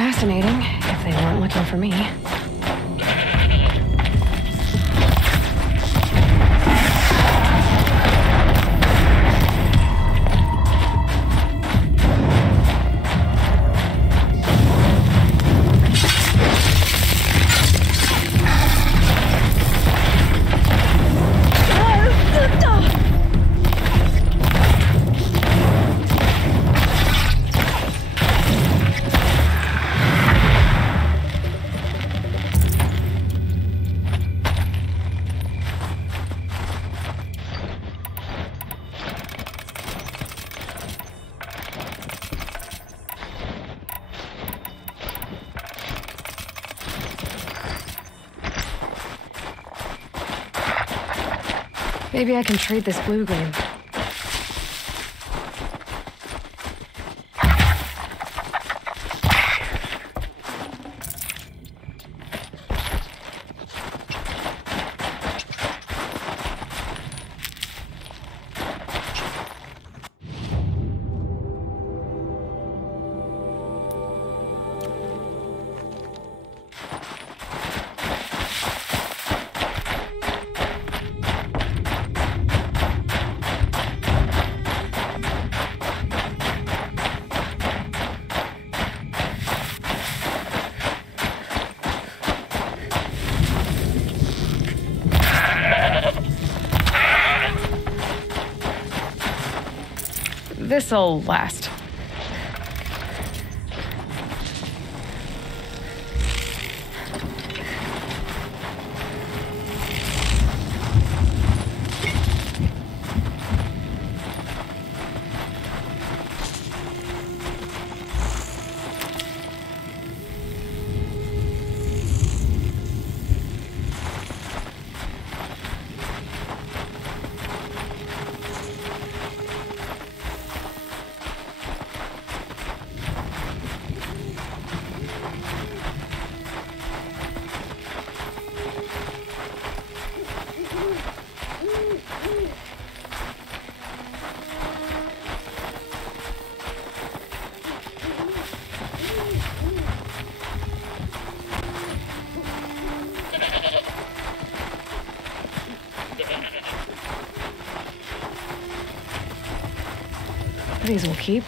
fascinating, if they weren't looking for me. Maybe I can trade this blue-green. This'll last. These will keep.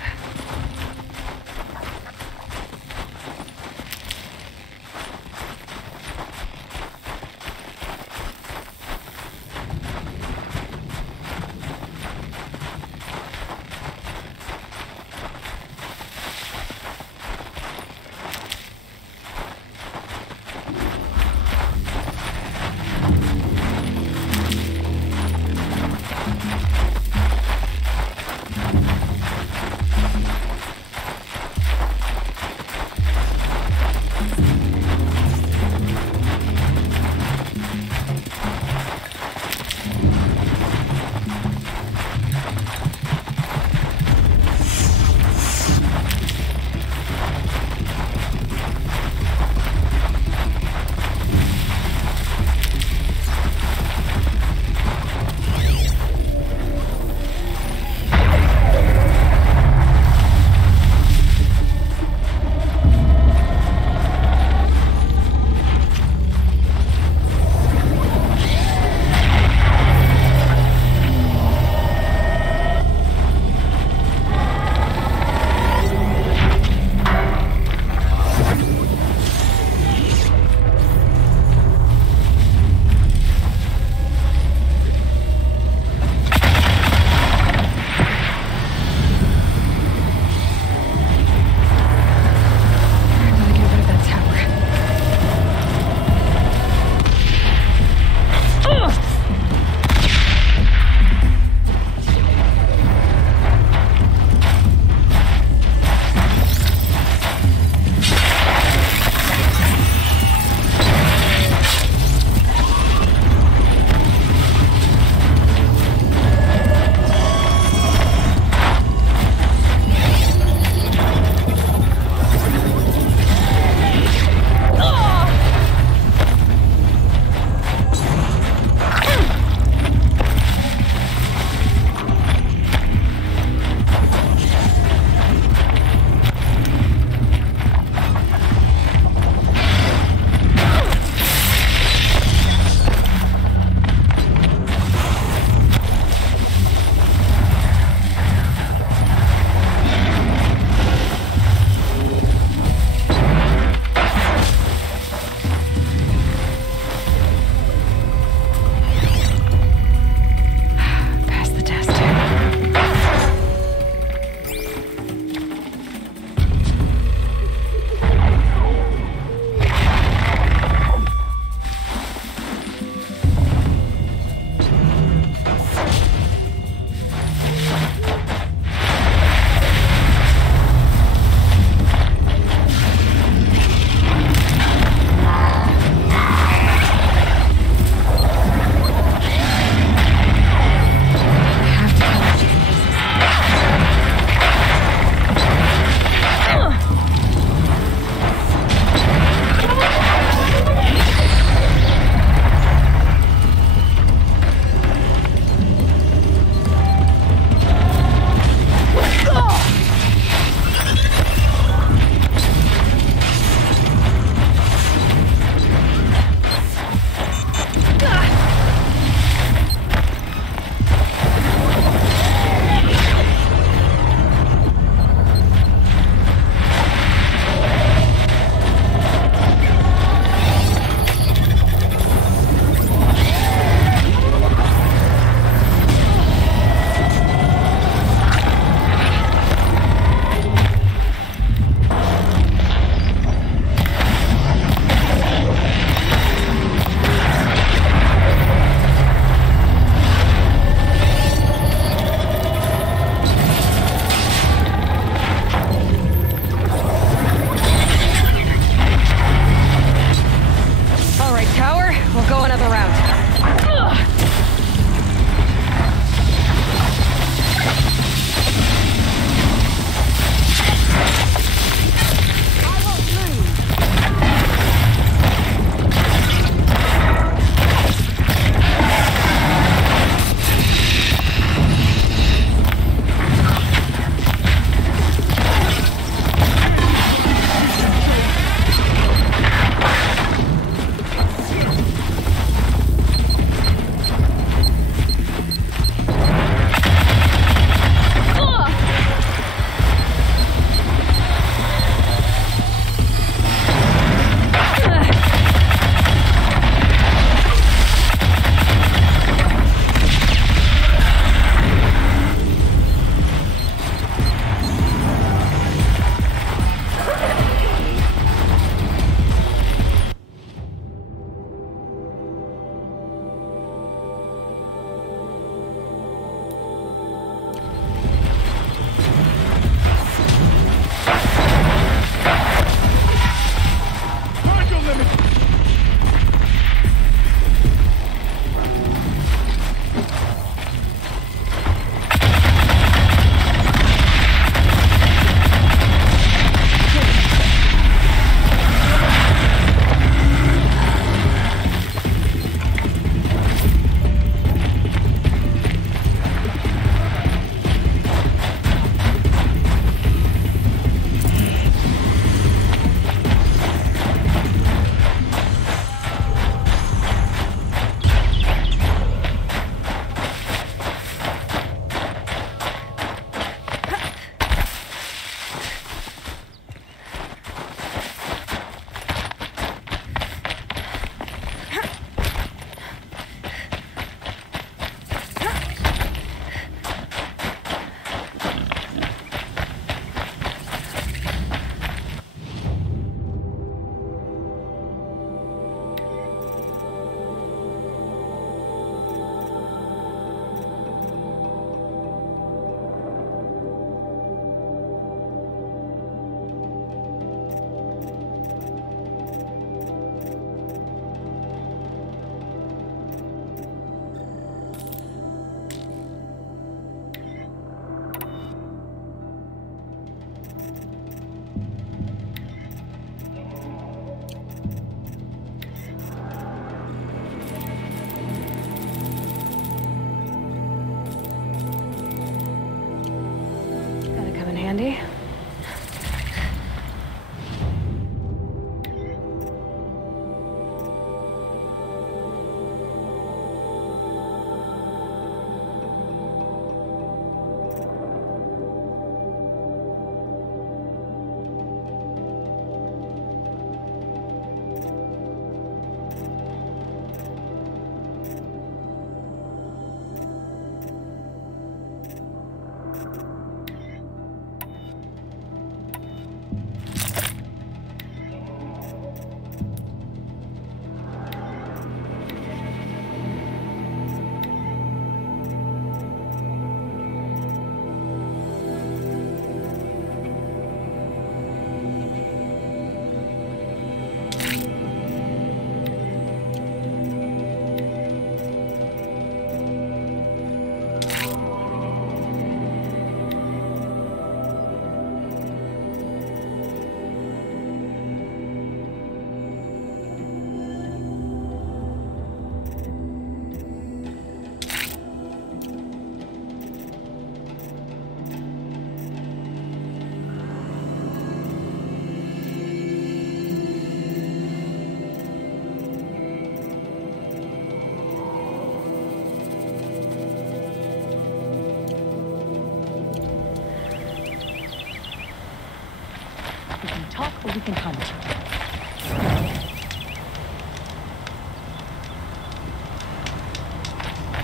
talk or we can hunt.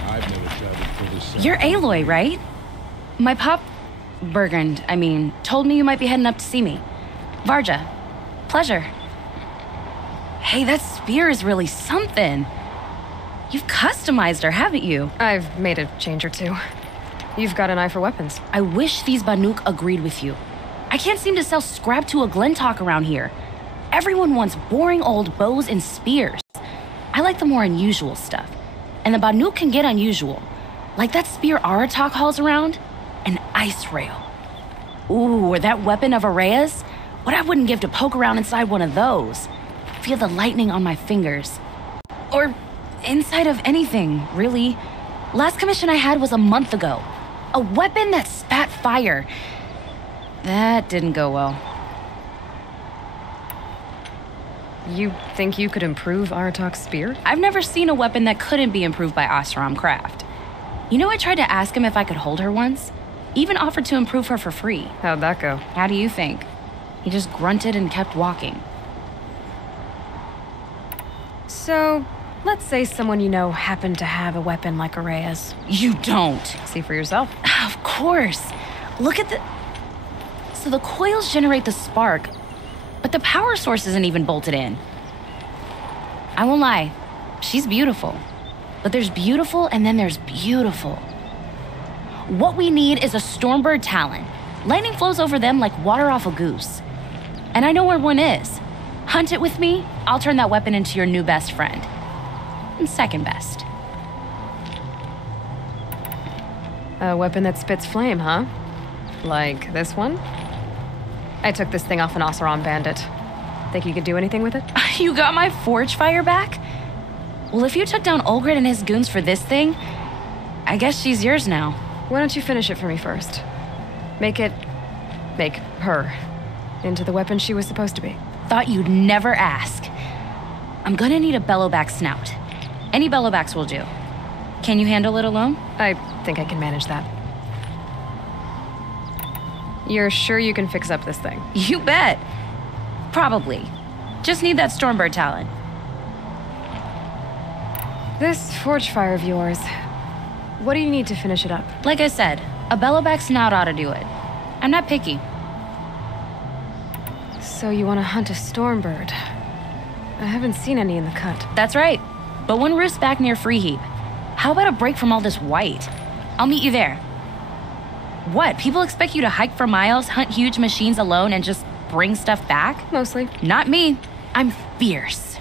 I've never traveled for this. You're Aloy, right? My pop... Bergund, I mean, told me you might be heading up to see me. Varja. Pleasure. Hey, that spear is really something. You've customized her, haven't you? I've made a change or two. You've got an eye for weapons. I wish these Banuk agreed with you. I can't seem to sell scrap to a Glentalk around here. Everyone wants boring old bows and spears. I like the more unusual stuff. And the Banuk can get unusual. Like that spear Aratak hauls around. An ice rail. Ooh, or that weapon of Araya's? What I wouldn't give to poke around inside one of those. Feel the lightning on my fingers. Or inside of anything, really. Last commission I had was a month ago. A weapon that spat fire. That didn't go well. You think you could improve Aratak's spear? I've never seen a weapon that couldn't be improved by Oseram craft. You know, I tried to ask him if I could hold her once. Even offered to improve her for free. How'd that go? How do you think? He just grunted and kept walking. So, let's say someone you know happened to have a weapon like Araya's. You don't. See for yourself. Of course. Look at the... So the coils generate the spark, but the power source isn't even bolted in. I won't lie. She's beautiful. But there's beautiful and then there's beautiful. What we need is a Stormbird Talon. Lightning flows over them like water off a goose. And I know where one is. Hunt it with me, I'll turn that weapon into your new best friend. And second best. A weapon that spits flame, huh? Like this one? I took this thing off an Oseram bandit. Think you could do anything with it? You got my forge fire back? Well, if you took down Olgrid and his goons for this thing, I guess she's yours now. Why don't you finish it for me first? Make her into the weapon she was supposed to be. Thought you'd never ask. I'm gonna need a bellowback snout. Any bellowbacks will do. Can you handle it alone? I think I can manage that. You're sure you can fix up this thing? You bet. Probably. Just need that Stormbird Talon. This forge fire of yours, what do you need to finish it up? Like I said, a bellowback snout ought to do it. I'm not picky. So you want to hunt a Stormbird? I haven't seen any in the cut. That's right. But one roosts back near Freeheap. How about a break from all this white? I'll meet you there. What, people expect you to hike for miles, hunt huge machines alone, and just bring stuff back? Mostly. Not me. I'm fierce.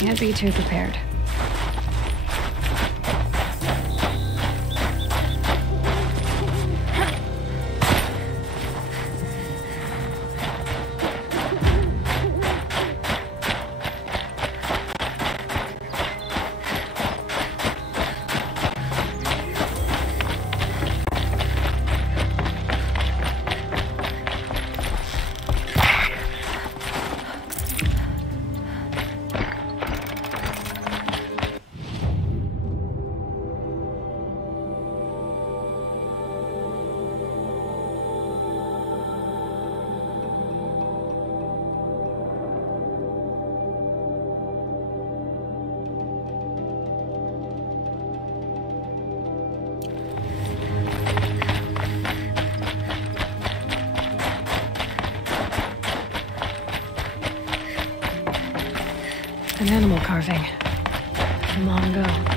Can't be too prepared. An animal carving from long ago.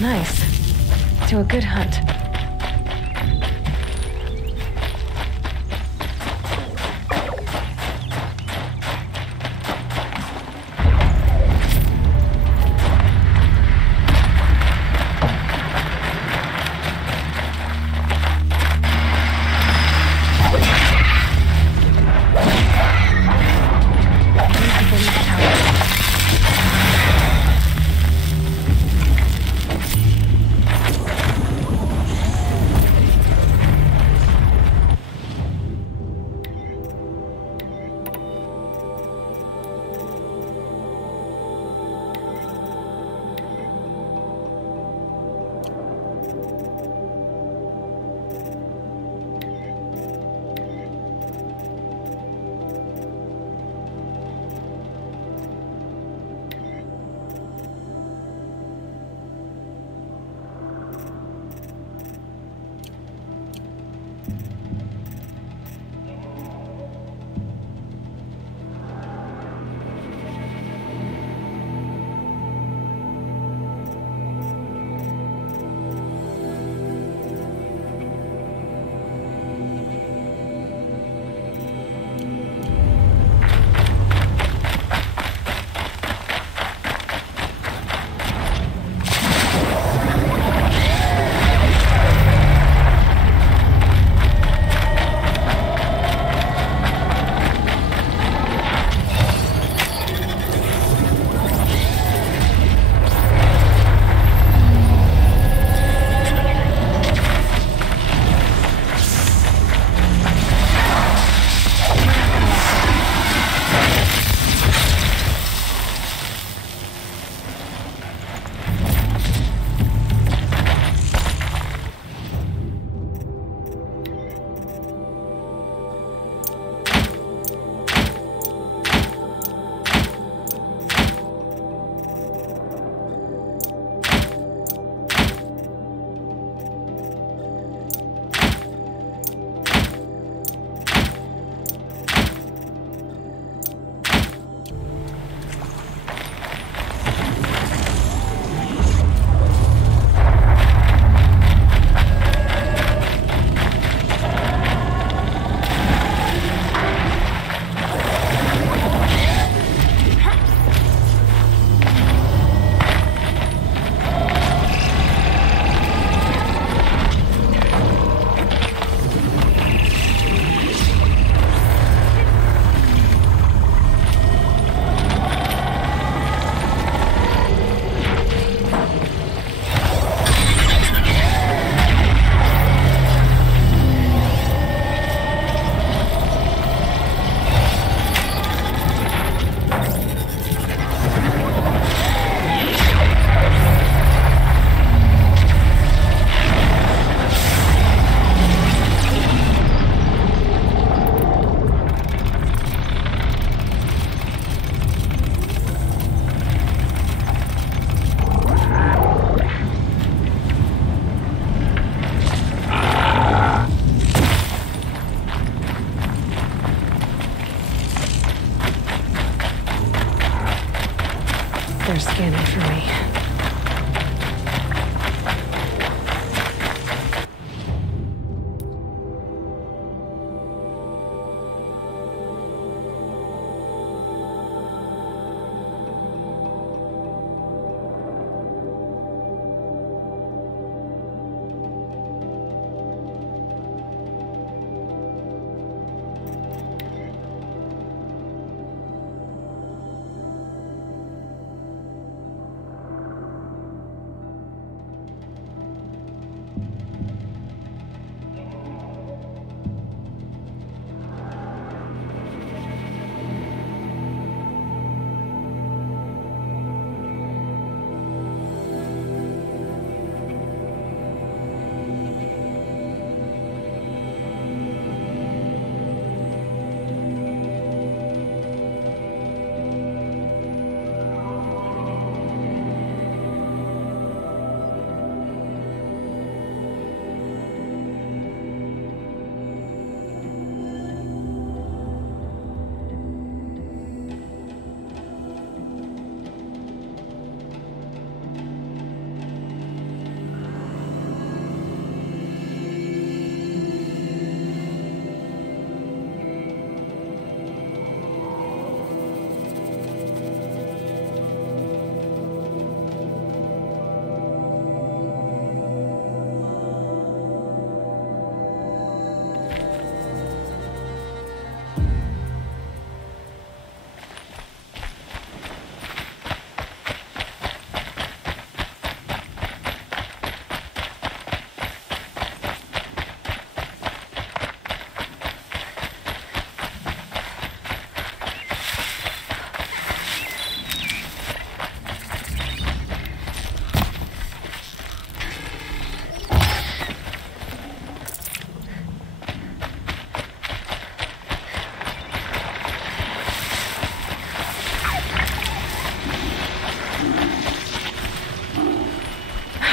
Nice. To a good hunt.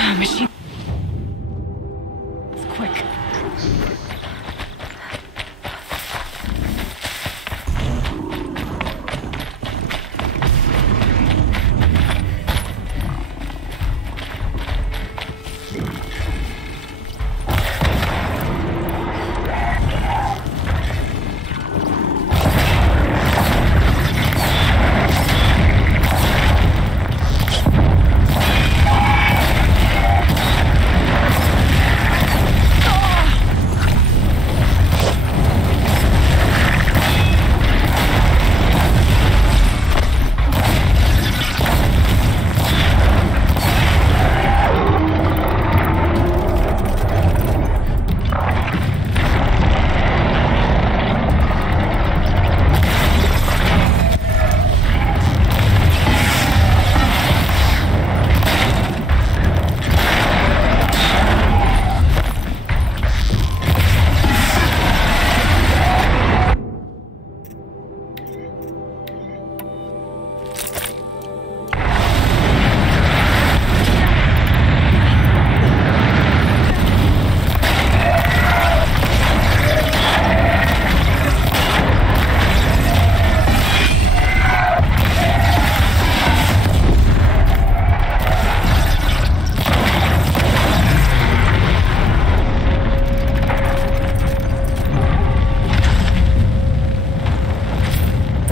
Machine. It's quick.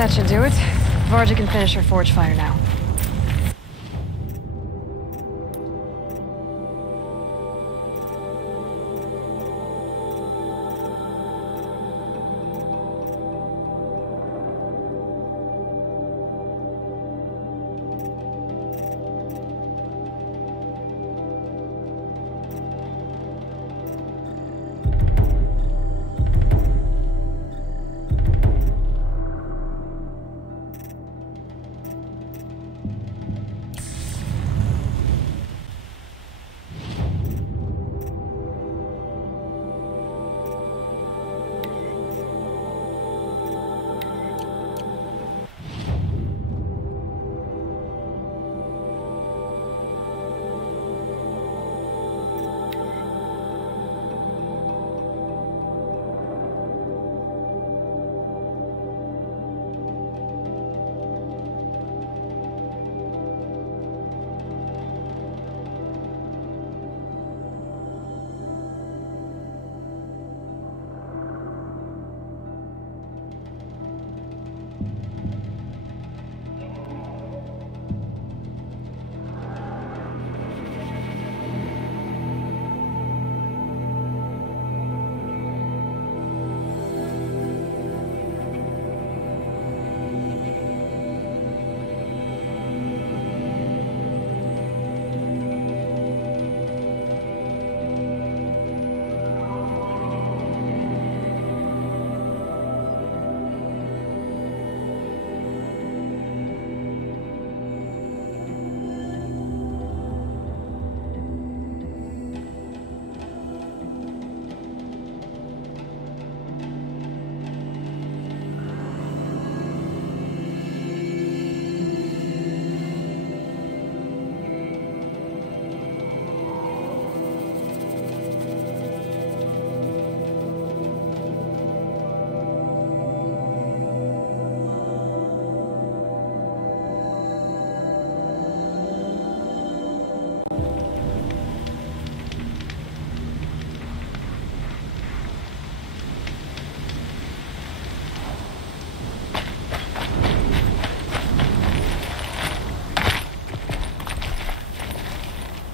That should do it. Varja can finish her forge fire now.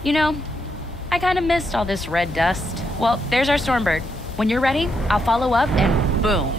You know, I kind of missed all this red dust. Well, there's our Stormbird. When you're ready, I'll follow up and boom.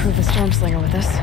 improve the storm slinger with this.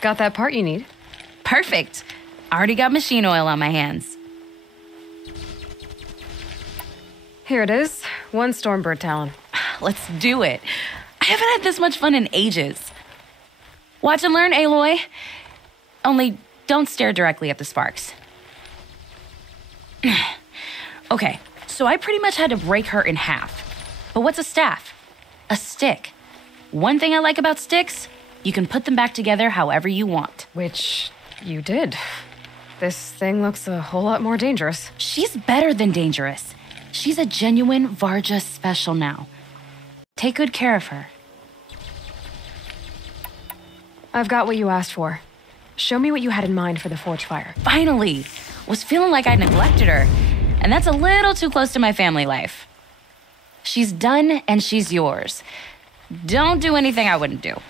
Got that part you need? Perfect. Already got machine oil on my hands. Here it is. 1 Stormbird Talon. Let's do it. I haven't had this much fun in ages. Watch and learn, Aloy. Only don't stare directly at the sparks. Okay, so I pretty much had to break her in half. But what's a staff? A stick. One thing I like about sticks, you can put them back together however you want. Which you did. This thing looks a whole lot more dangerous. She's better than dangerous. She's a genuine Varja special now. Take good care of her. I've got what you asked for. Show me what you had in mind for the forge fire. Finally! Was feeling like I neglected her, and that's a little too close to my family life. She's done and she's yours. Don't do anything I wouldn't do.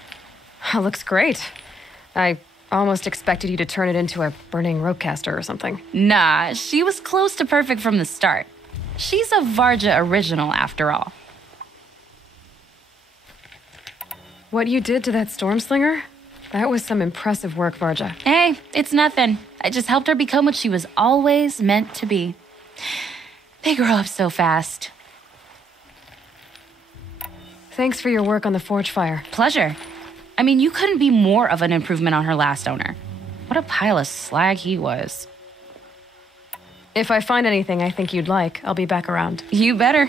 Looks great. I almost expected you to turn it into a burning ropecaster or something. Nah, she was close to perfect from the start. She's a Varja original after all. What you did to that Stormslinger? That was some impressive work, Varja. Hey, it's nothing. I just helped her become what she was always meant to be. They grow up so fast. Thanks for your work on the forge fire. Pleasure. I mean, you couldn't be more of an improvement on her last owner. What a pile of slag he was. If I find anything I think you'd like, I'll be back around. You better.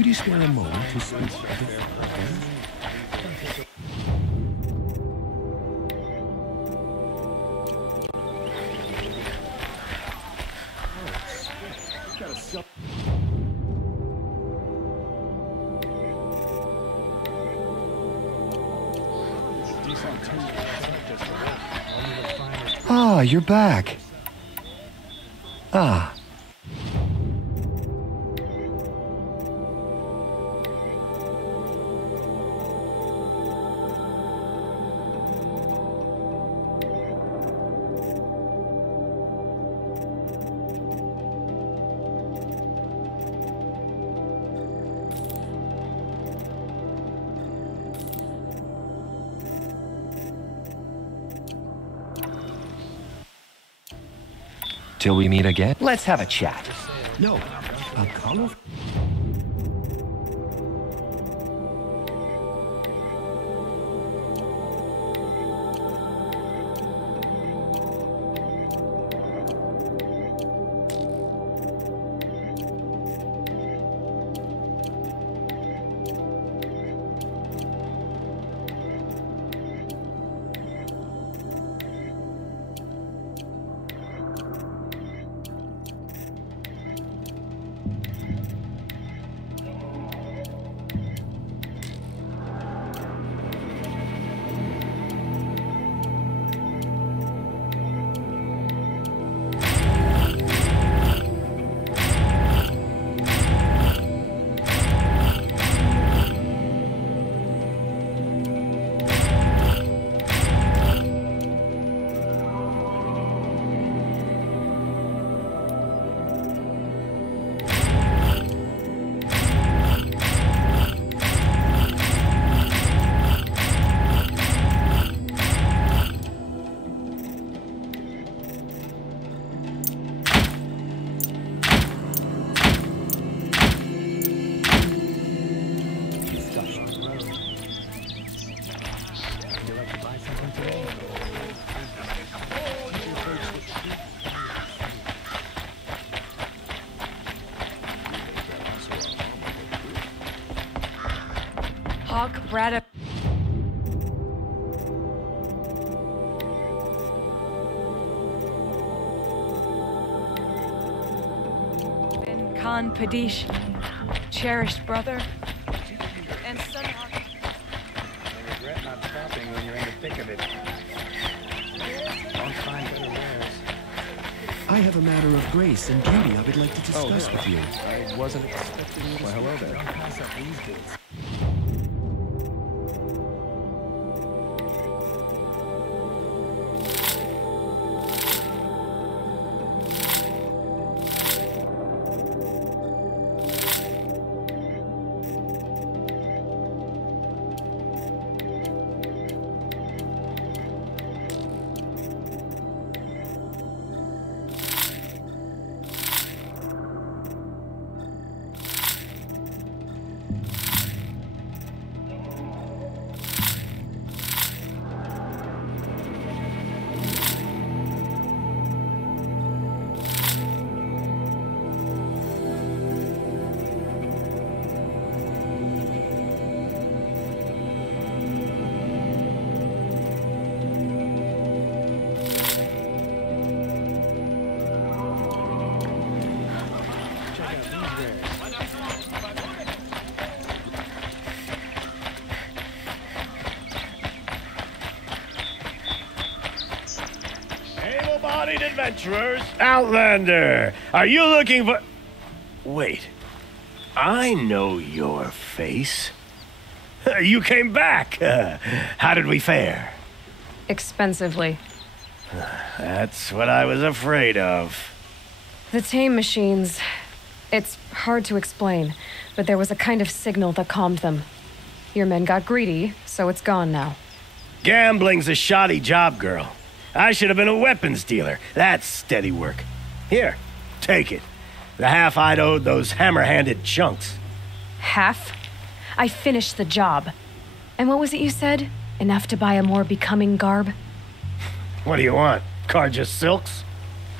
Could you spare a moment to speak a bit further? Ah, you're back. Ah. Till we meet again, let's have a chat. No, a colorful... Hawk Brad. Bin Khan Padish, cherished brother, and son. I regret not stopping when you're in the thick of it. Don't find better wares. I have a matter of grace and beauty I would like to discuss with you. I wasn't expecting you to hello there. Don't pass up these days. Able-bodied adventurers, Outlander, are you looking for... Wait, I know your face. You came back. How did we fare? Expensively. That's what I was afraid of. The tame machines. It's hard to explain, but there was a kind of signal that calmed them. Your men got greedy, so it's gone now. Gambling's a shoddy job, girl. I should have been a weapons dealer. That's steady work. Here, take it. The half I'd owed those hammer-handed chunks. Half? I finished the job. And what was it you said? Enough to buy a more becoming garb? What do you want? Carja silks?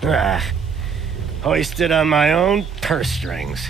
Ah, hoisted on my own purse strings.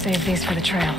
Save these for the trail.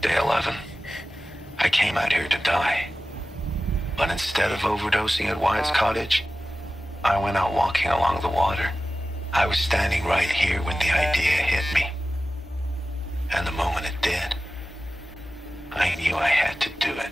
Day 11. I came out here to die. But instead of overdosing at Wyatt's cottage, I went out walking along the water. I was standing right here when the idea hit me. And the moment it did, I knew I had to do it.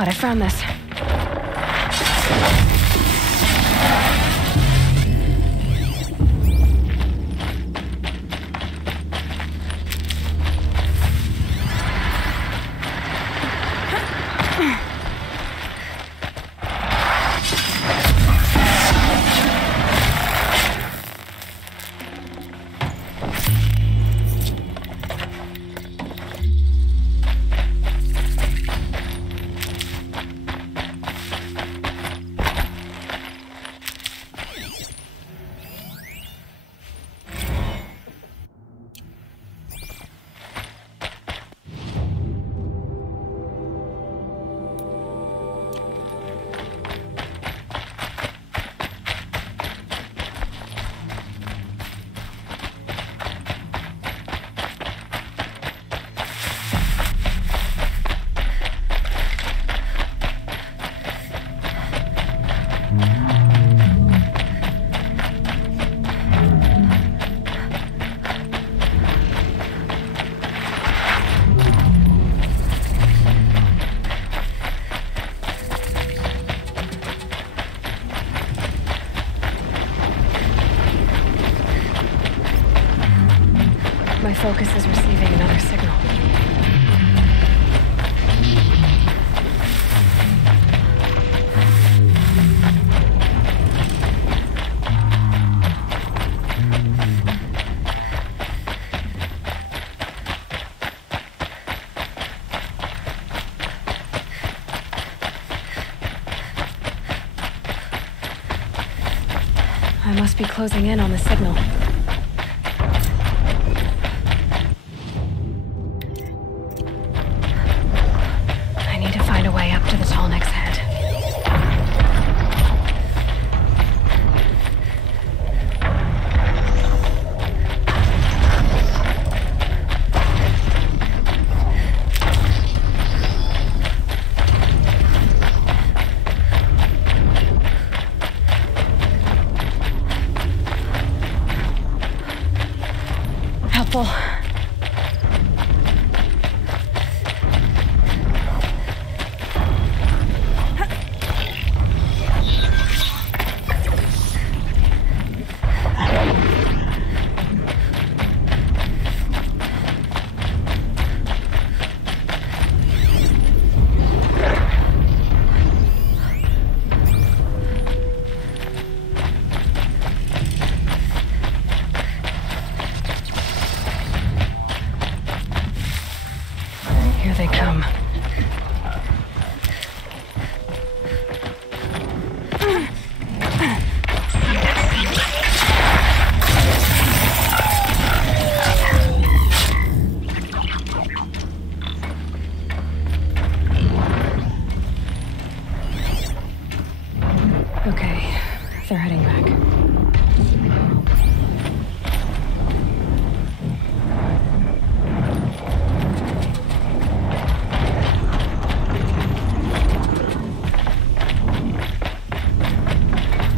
God, I found this. focus is receiving another signal. I must be closing in on the signal. I need to find a way up to the Tallneck's head. Helpful. Here they come. Okay, they're heading back.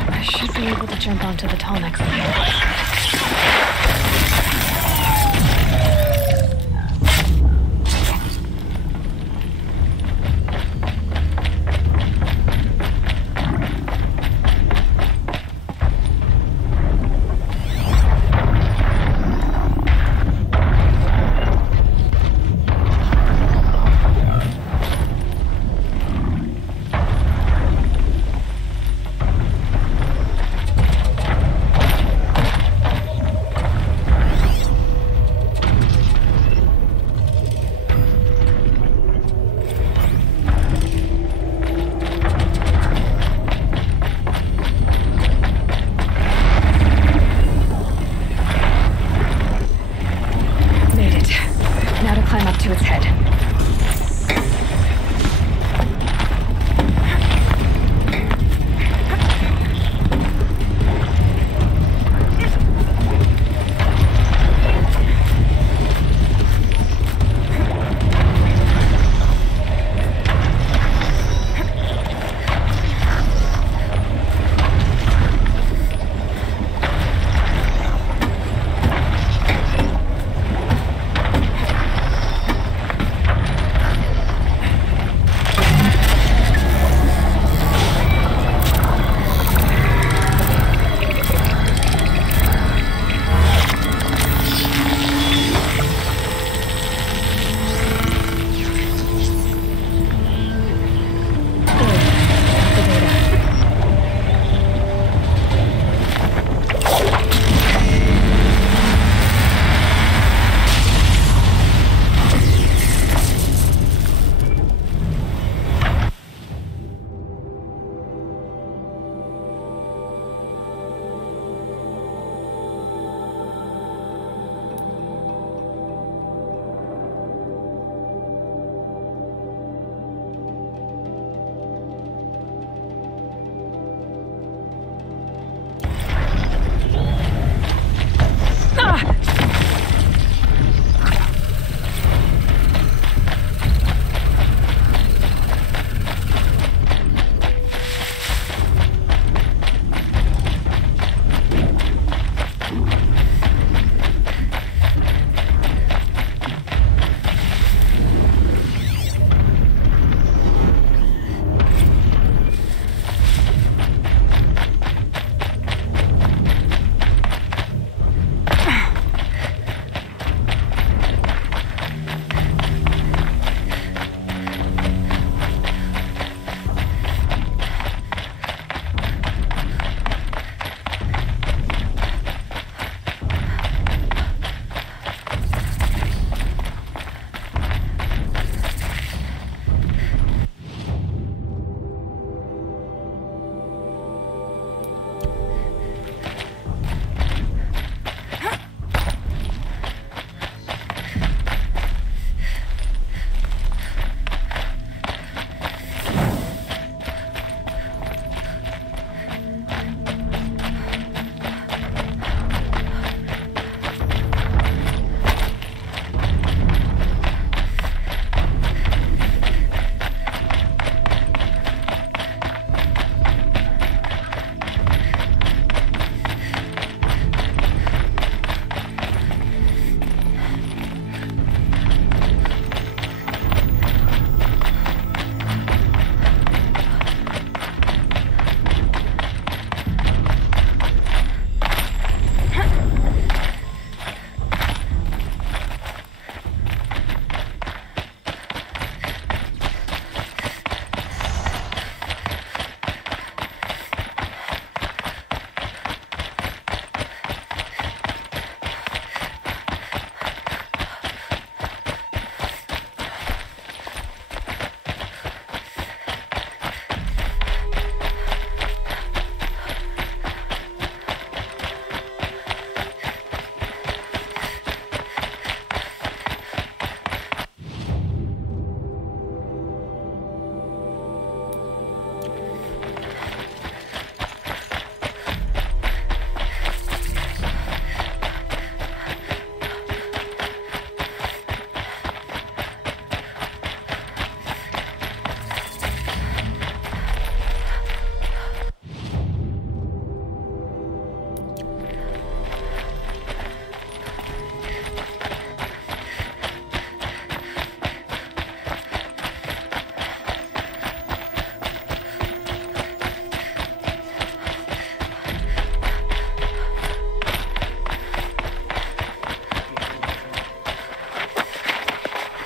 I should be able to jump onto the Tallneck's ladder. Made it. Now to climb up to its head.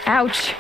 Ouch.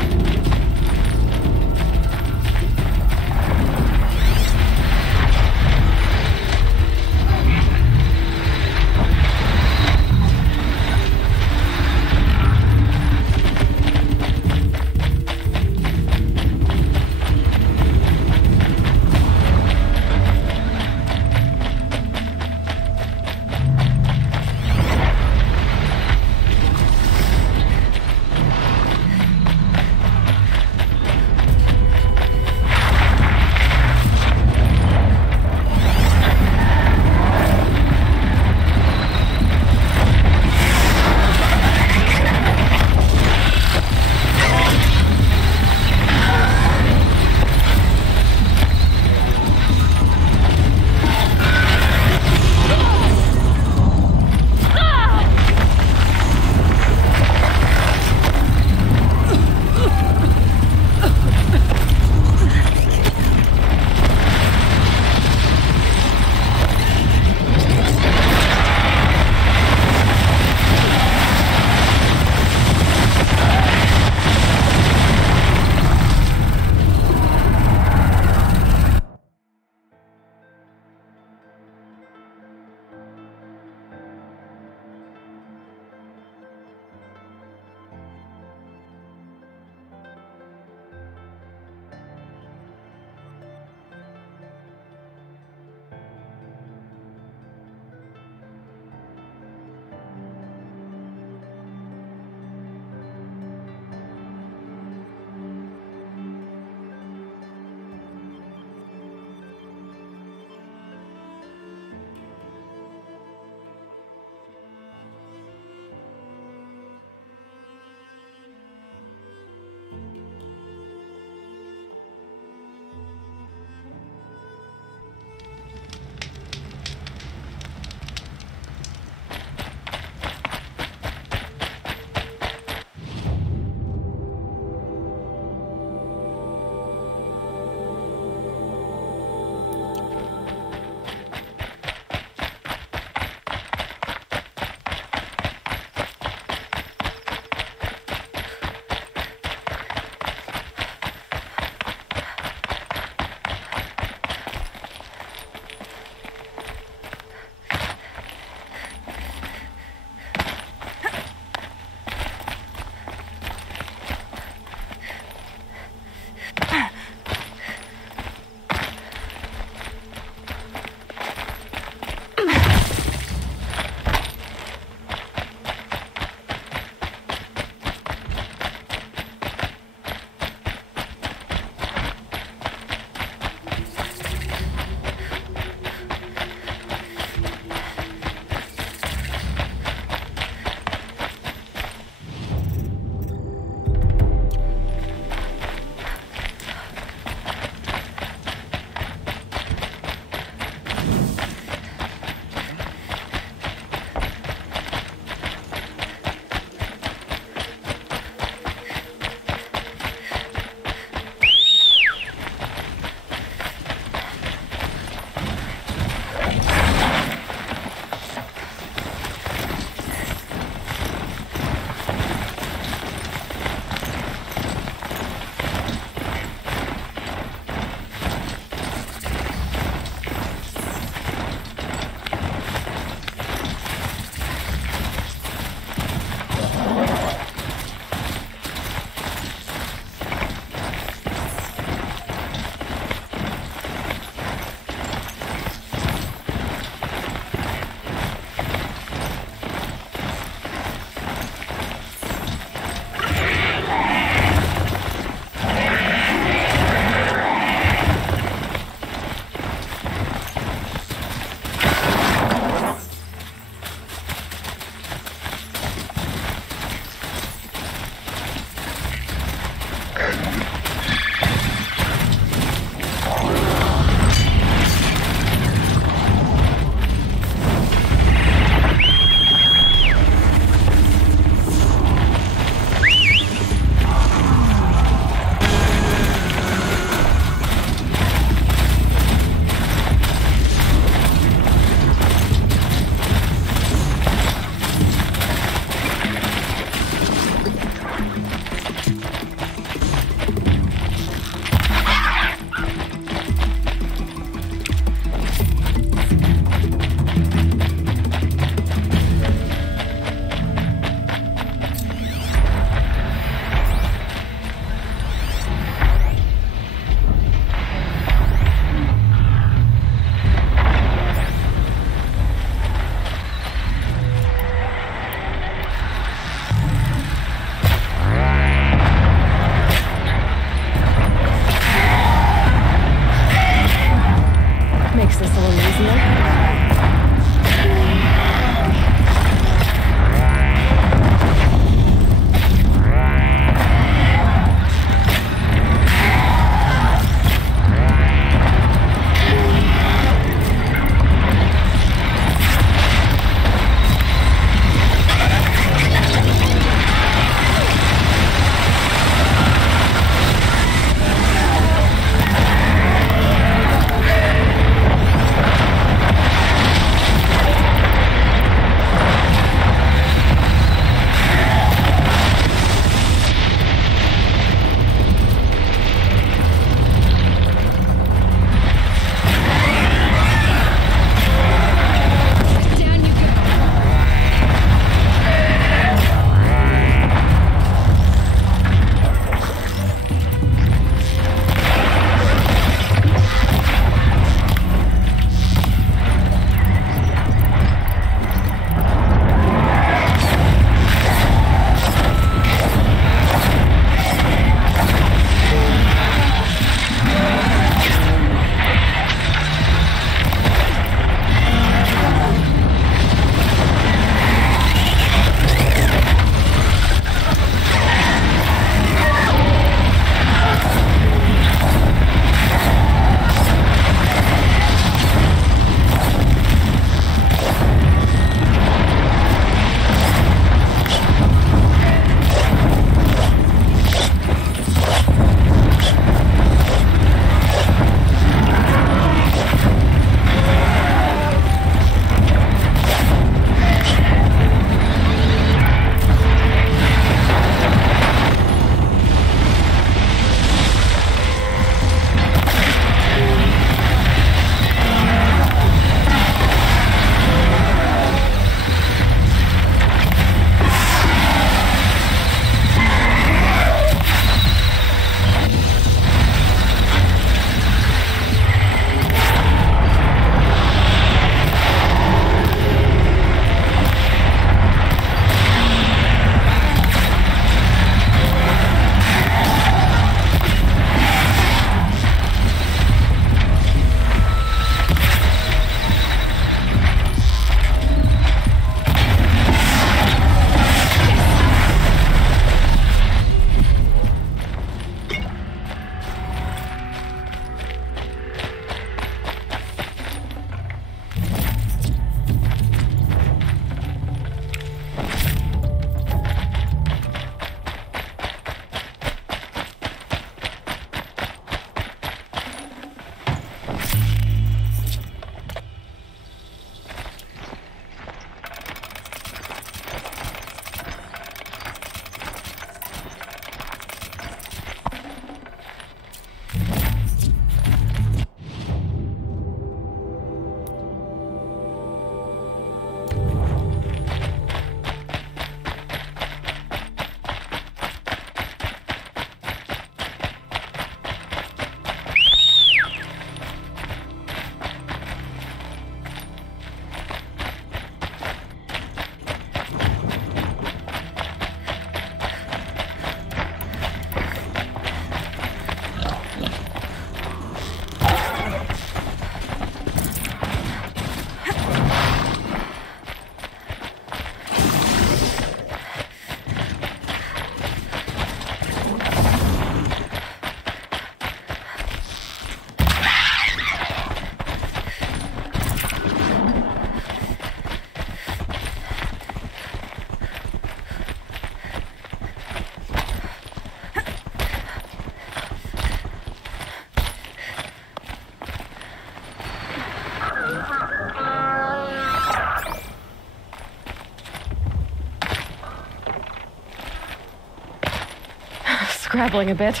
scrabbling a bit.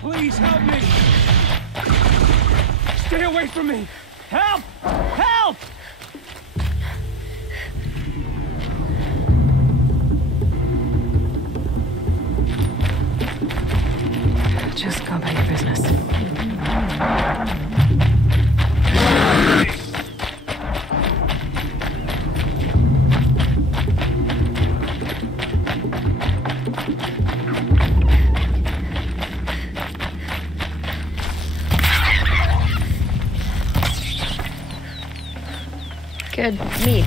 Please help me! Stay away from me! Help! Help! Just go about your business. Good meat.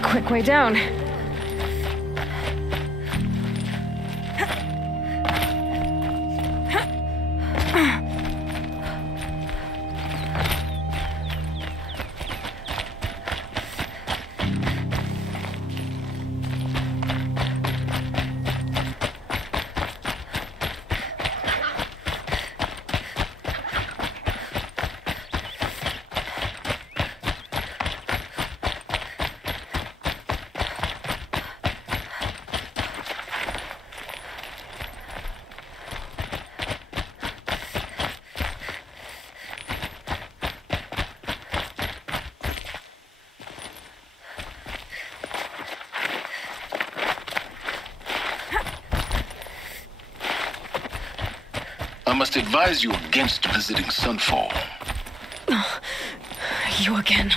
Quick way down. I must advise you against visiting Sunfall. You again.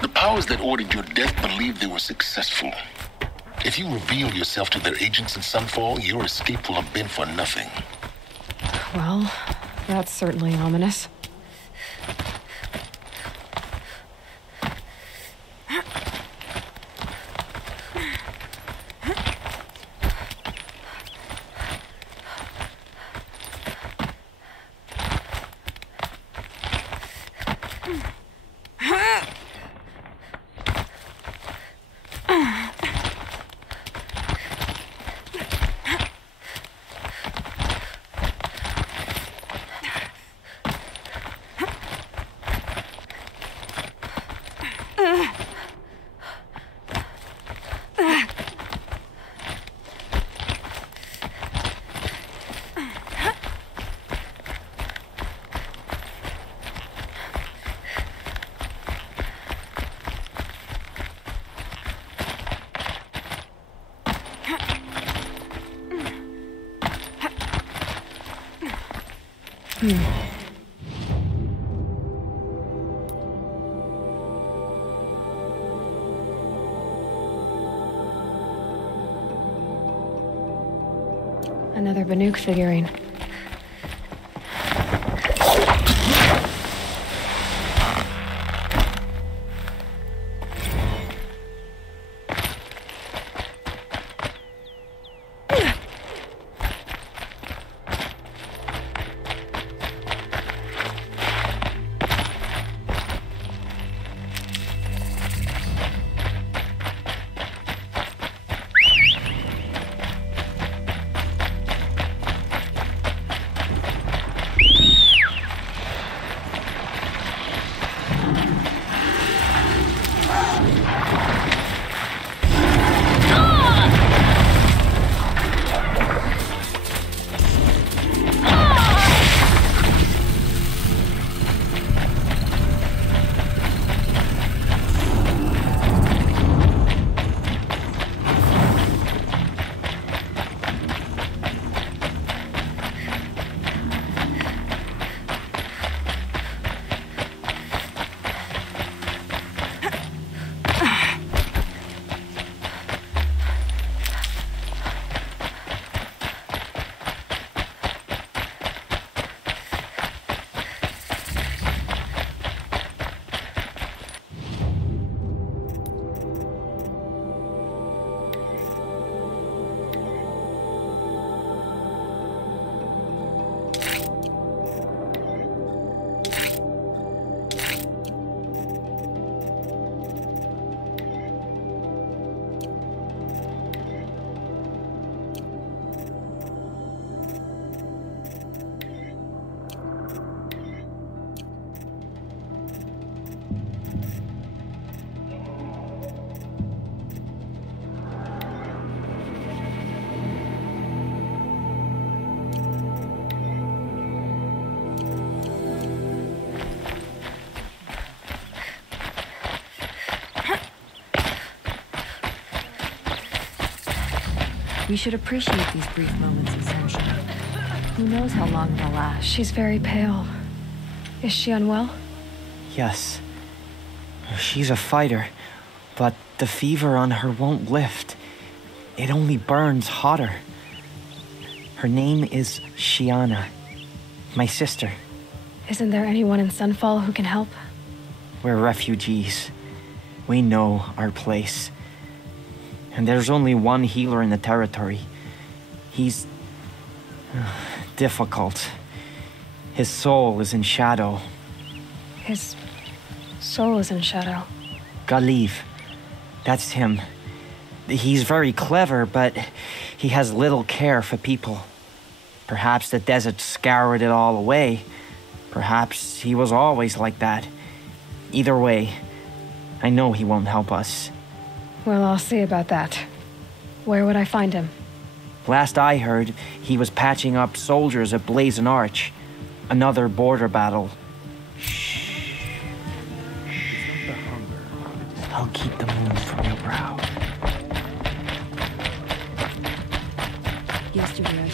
The powers that ordered your death believe they were successful. If you reveal yourself to their agents in Sunfall, your escape will have been for nothing. Well, that's certainly ominous. Another Banuk figurine. We should appreciate these brief moments of sunshine. Who knows how long they'll last? She's very pale. Is she unwell? Yes. She's a fighter, but the fever on her won't lift. It only burns hotter. Her name is Shiana, my sister. Isn't there anyone in Sunfall who can help? We're refugees. We know our place. And there's only one healer in the territory. He's difficult. His soul is in shadow. His soul is in shadow. Galiv. That's him. He's very clever, but he has little care for people. Perhaps the desert scoured it all away. Perhaps he was always like that. Either way, I know he won't help us. Well, I'll see about that. Where would I find him? Last I heard, he was patching up soldiers at Blazon Arch. Another border battle. Shh. I'll keep the moon from your brow. Yesterday,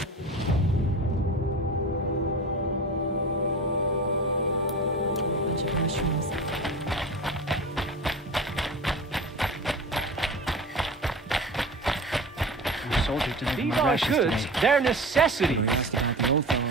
bunch of mushrooms. These aren't goods, they're necessities. We asked about the old fellow.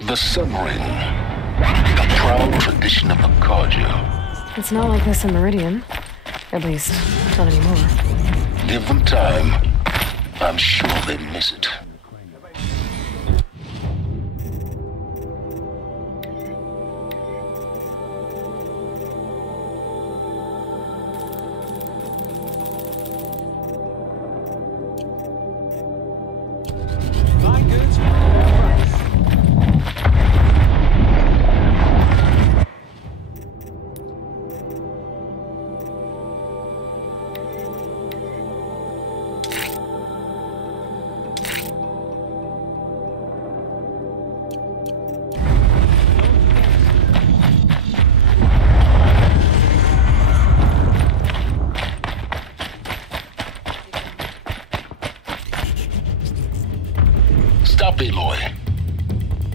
The submarine. The proud tradition of the Carja. It's not like this in Meridian. At least, not anymore. Give them time. I'm sure they miss it. Buy goods. Aloy.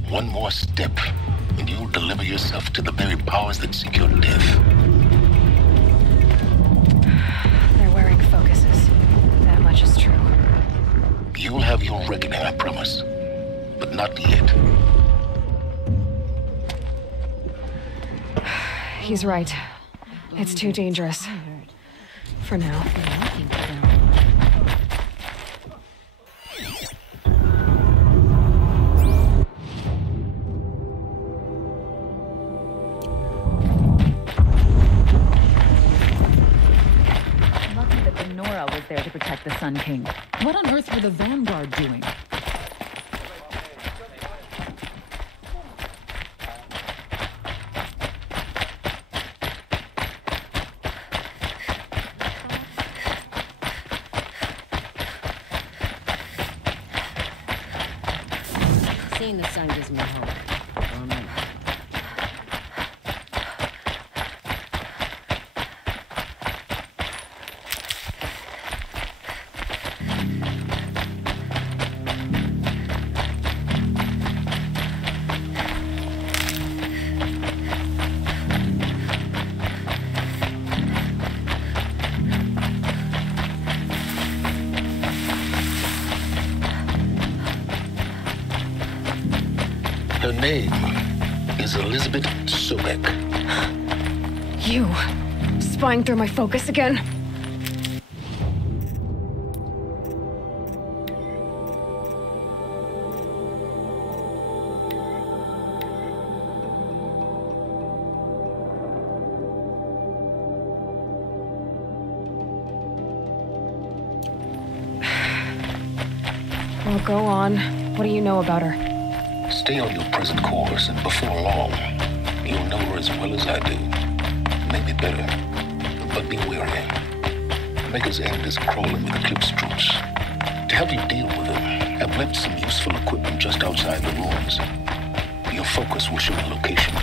One more step, and you'll deliver yourself to the very powers that seek your death. They're wearing focuses. That much is true. You'll have your reckoning, I promise. But not yet. He's right. It's too dangerous. For now. There to protect the Sun King. What on earth were the Vanguard doing? Seeing the sun gives me hope. Amen. Her name is Elizabeth Sobek. You. Spying through my focus again? Well, go on. What do you know about her? Stay on your present course, and before long, you'll know her as well as I do. Maybe better, but be wary. Maker's end is crawling with Eclipse troops. To help you deal with them, I've left some useful equipment just outside the ruins. Your focus will show the location.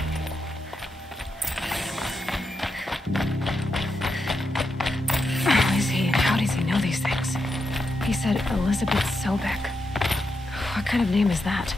Who is he and how does he know these things? He said Elizabeth Sobek. What kind of name is that?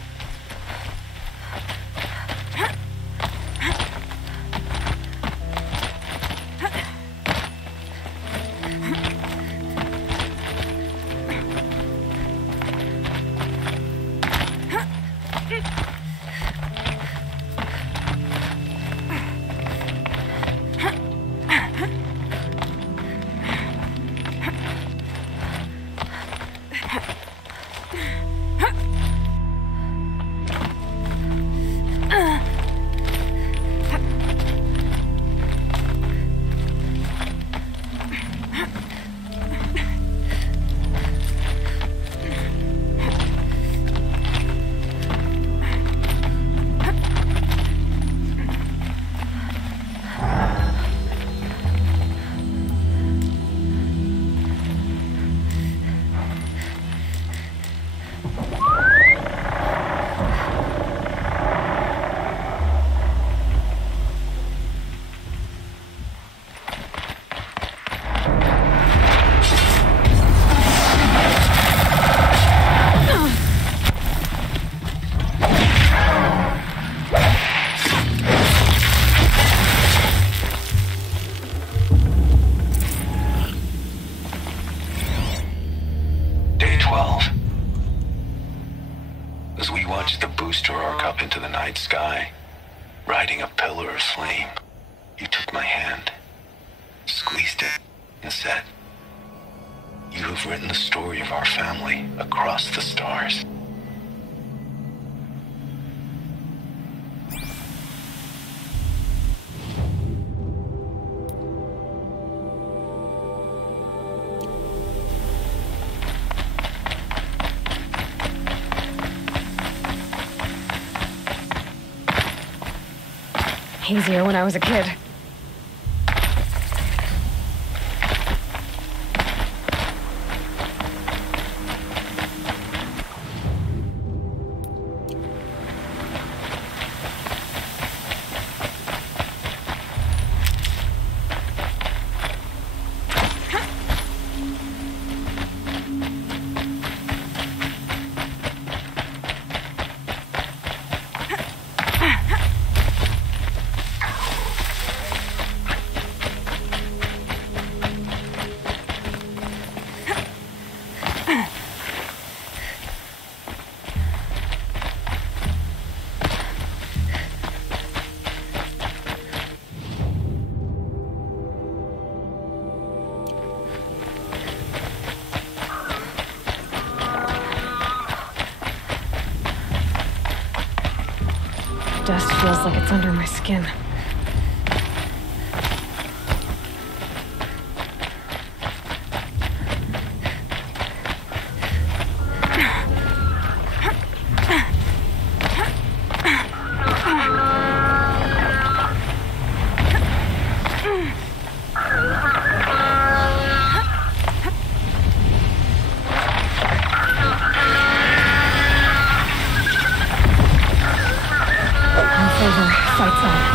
Sky, riding a pillar of flame. You took my hand, squeezed it, and said, "You have written the story of our family across the stars." Easier when I was a kid. feels like it's under my skin. Fights on.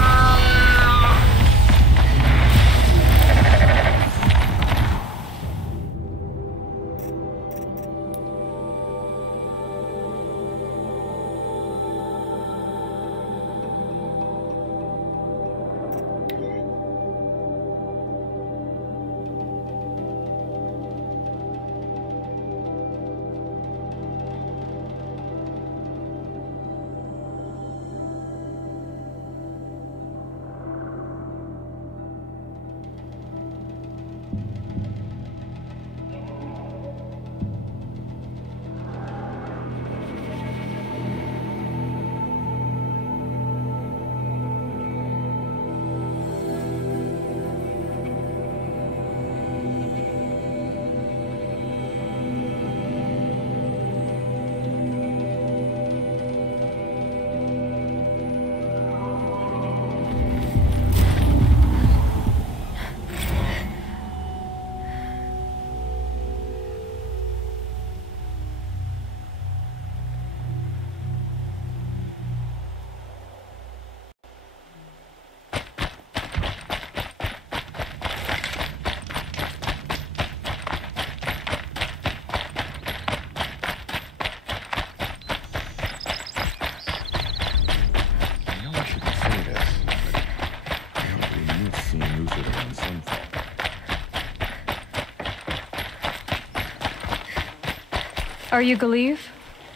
Are you Galeev,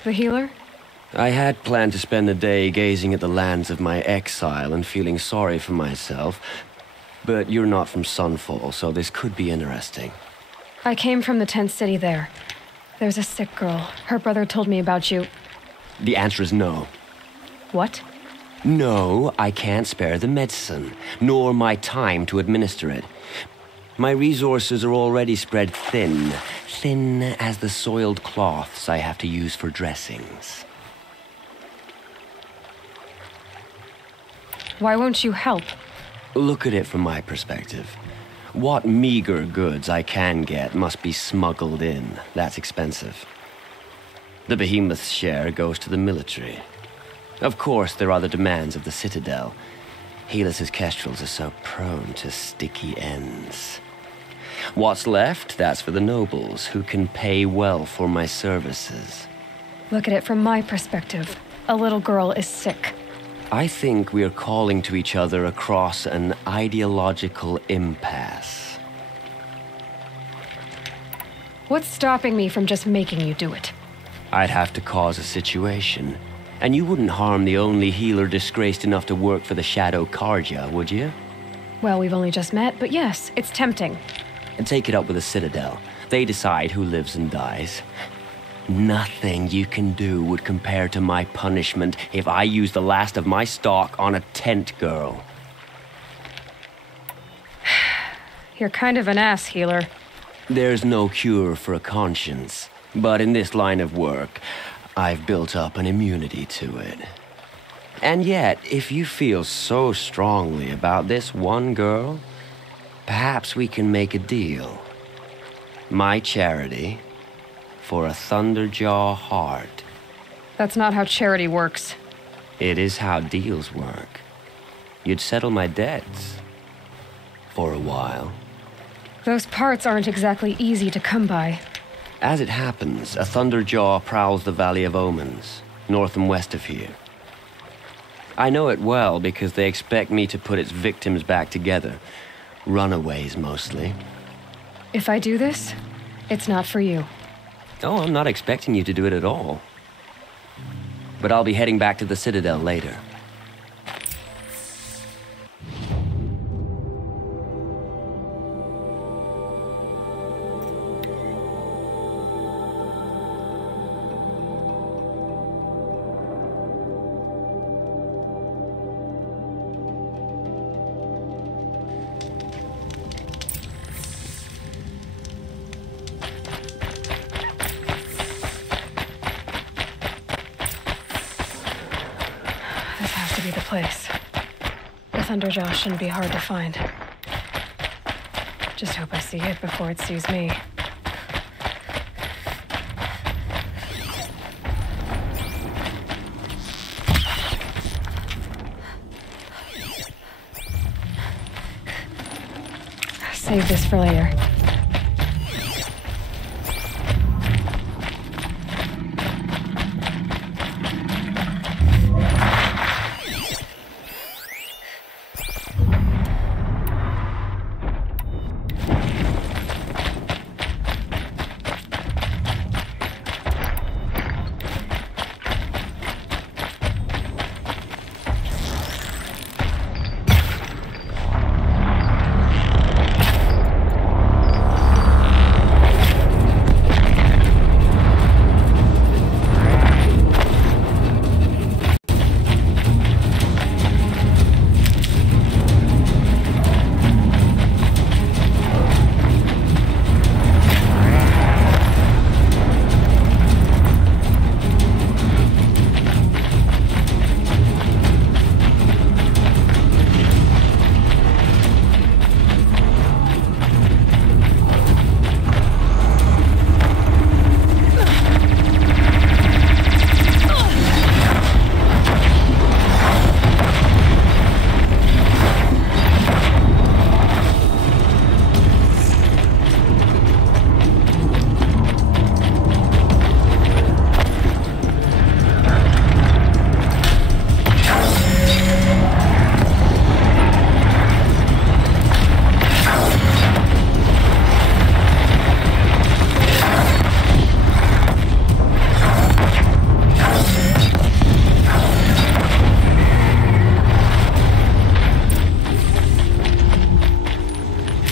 the healer? I had planned to spend the day gazing at the lands of my exile and feeling sorry for myself, but you're not from Sunfall, so this could be interesting. I came from the tent city there. There's a sick girl. Her brother told me about you. The answer is no. What? No, I can't spare the medicine, nor my time to administer it. My resources are already spread thin as the soiled cloths I have to use for dressings. Why won't you help? Look at it from my perspective. What meager goods I can get must be smuggled in. That's expensive. The behemoth's share goes to the military. Of course, there are the demands of the Citadel. Helis's kestrels are so prone to sticky ends. What's left, that's for the nobles, who can pay well for my services. Look at it from my perspective. A little girl is sick. I think we are calling to each other across an ideological impasse. What's stopping me from just making you do it? I'd have to cause a situation. And you wouldn't harm the only healer disgraced enough to work for the Shadow Karja, would you? Well, we've only just met, but yes, it's tempting. And take it up with the Citadel. They decide who lives and dies. Nothing you can do would compare to my punishment if I use the last of my stock on a tent girl. You're kind of an ass, healer. There's no cure for a conscience. But in this line of work, I've built up an immunity to it. And yet, if you feel so strongly about this one girl, perhaps we can make a deal. My charity for a Thunderjaw heart. That's not how charity works. It is how deals work. You'd settle my debts. For a while. Those parts aren't exactly easy to come by. As it happens, a Thunderjaw prowls the Valley of Omens, north and west of here. I know it well because they expect me to put its victims back together. Runaways, mostly. If I do this, it's not for you. Oh, I'm not expecting you to do it at all. But I'll be heading back to the Citadel later. place. The Thunderjaw shouldn't be hard to find. Just hope I see it before it sees me. Save this for later.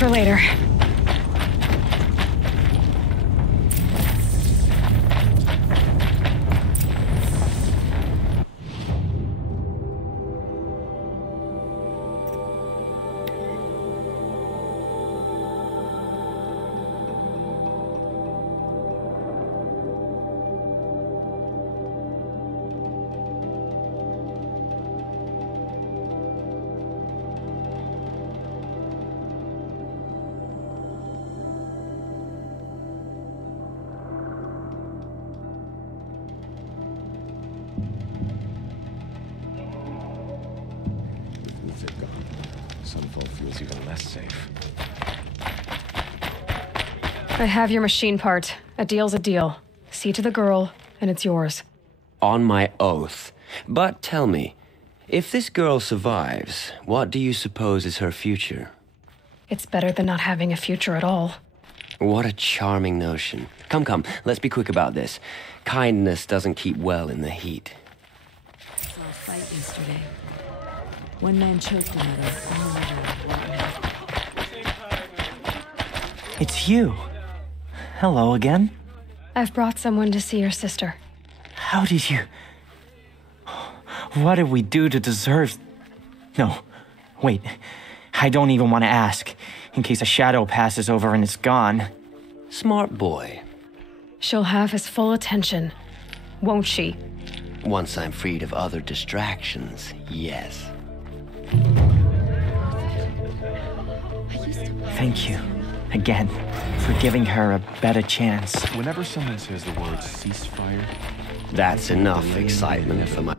For later. Sunfall feels even less safe. I have your machine part. A deal's a deal. See to the girl, and it's yours. On my oath. But tell me, if this girl survives, what do you suppose is her future? It's better than not having a future at all. What a charming notion. Come, come, let's be quick about this. Kindness doesn't keep well in the heat. I saw a fight yesterday. One man choked another. It's you. Hello again. I've brought someone to see your sister. How did you... What did we do to deserve... No, wait. I don't even want to ask, in case a shadow passes over and it's gone. Smart boy. She'll have his full attention, won't she? Once I'm freed of other distractions, yes. Thank you, again, for giving her a better chance. Whenever someone says the word ceasefire... That's enough excitement for my...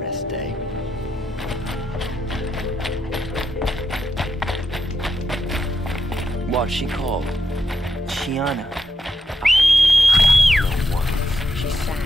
Rest day. What's she called? Chiana. She's sad.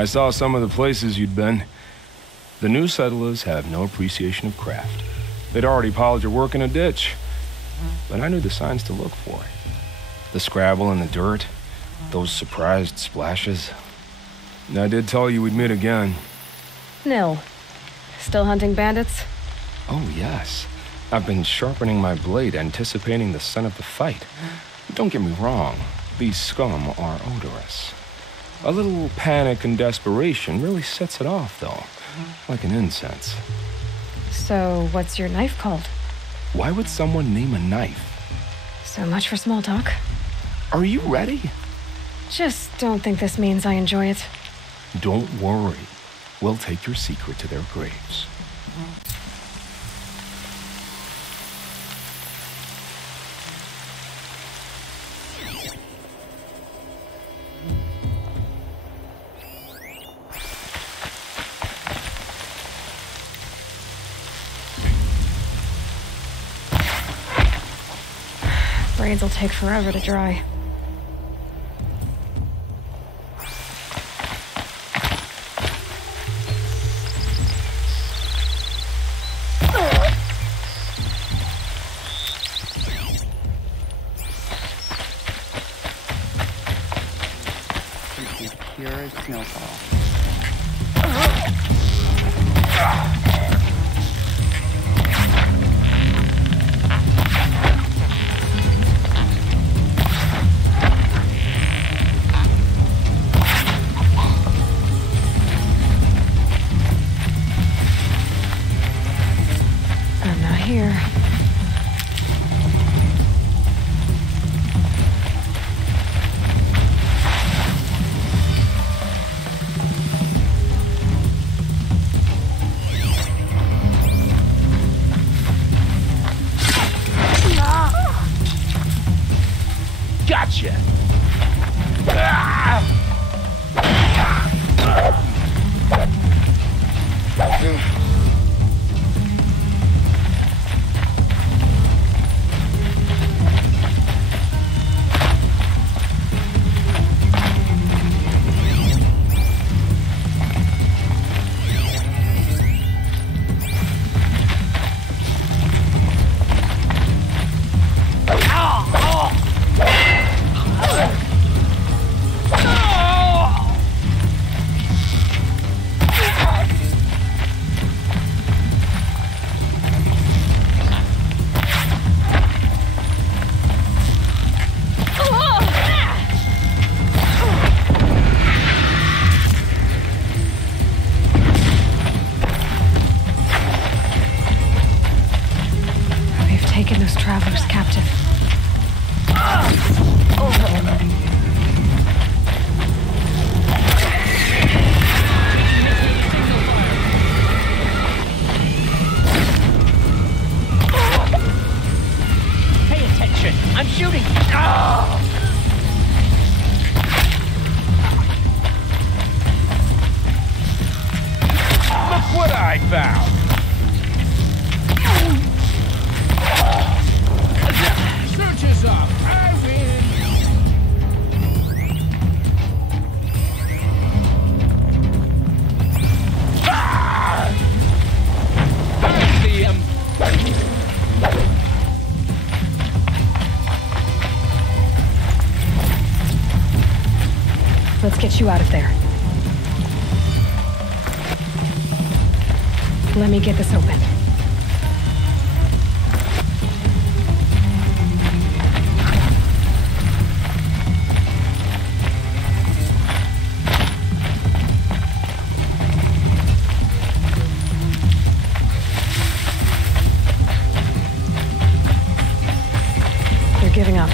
I saw some of the places you'd been. The new settlers have no appreciation of craft. They'd already piled your work in a ditch. But I knew the signs to look for. The scrabble in the dirt, those surprised splashes. And I did tell you we'd meet again. Nil. Still hunting bandits? Oh, yes. I've been sharpening my blade, anticipating the scent of the fight. Don't get me wrong. These scum are odorous. A little panic and desperation really sets it off, though. Like an incense. So, what's your knife called? Why would someone name a knife? So much for small talk. Are you ready? Just don't think this means I enjoy it. Don't worry. We'll take your secret to their graves. Braids will take forever to dry. Pure as snowfall. I'm not here. Gotcha! Taken those travelers captive. Pay attention! I'm shooting! Look what I found! Searches up! I win! I see him! Let's get you out of there. Let me get this open. They're giving up.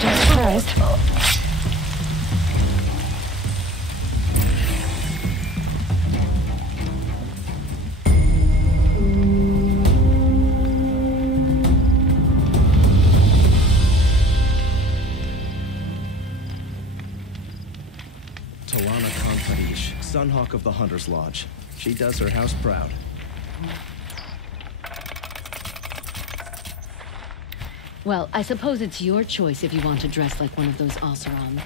Still surprised. talk of the Hunter's Lodge. She does her house proud. Well, I suppose it's your choice if you want to dress like one of those Oseram.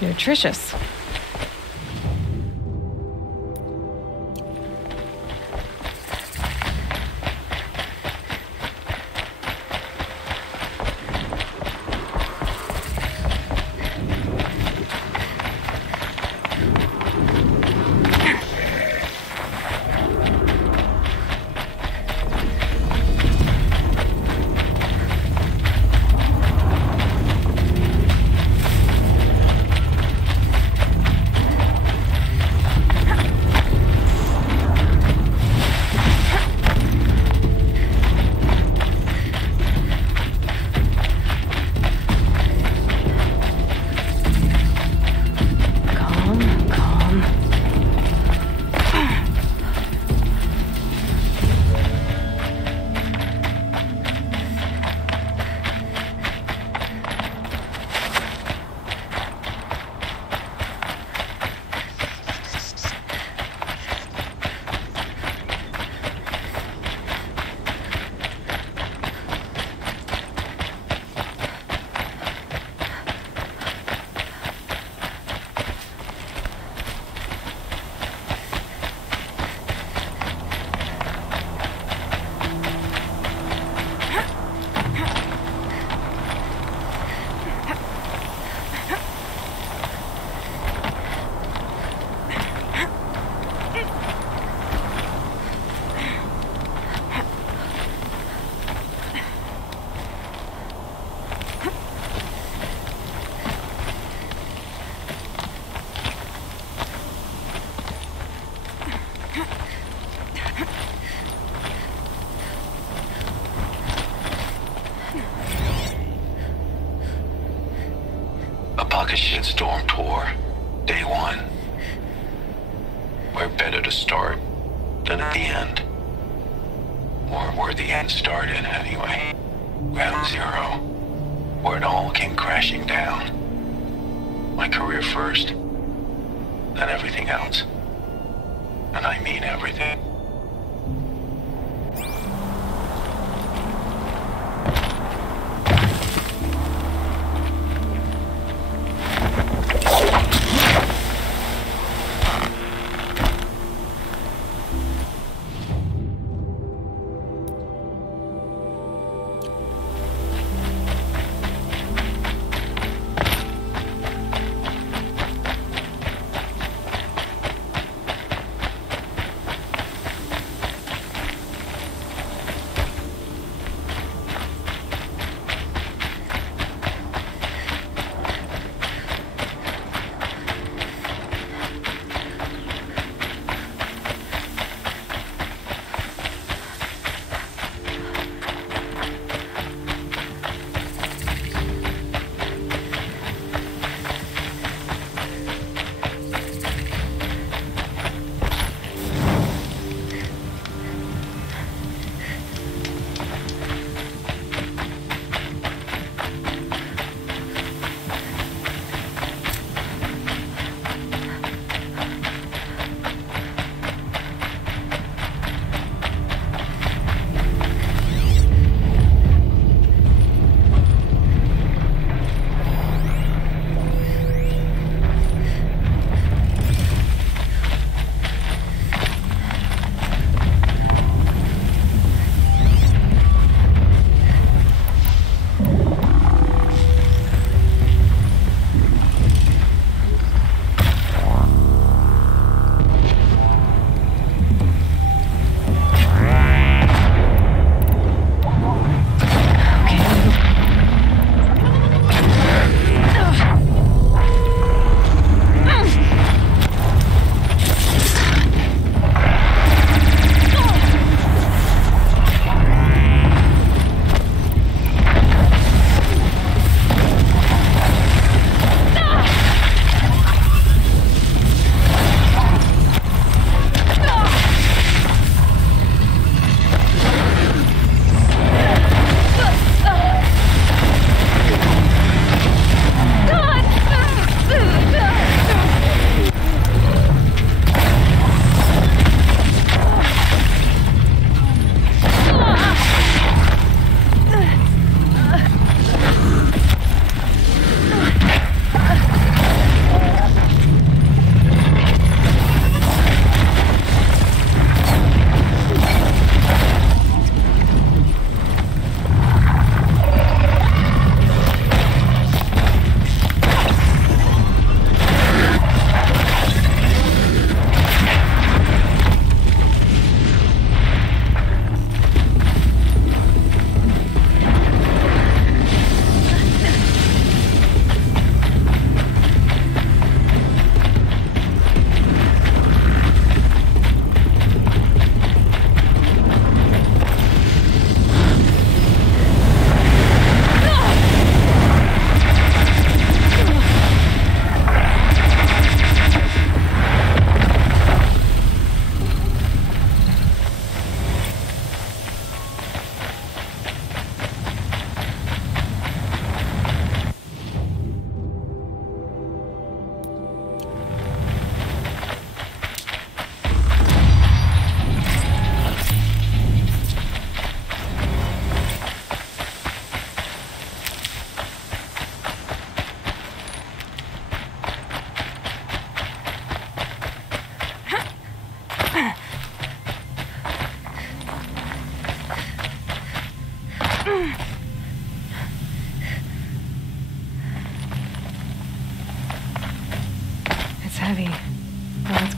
Nutritious. Shitstorm tour, day 1. Where better to start than at the end. Or where the end started, anyway. Ground zero. Where it all came crashing down. My career first, then everything else. And I mean everything.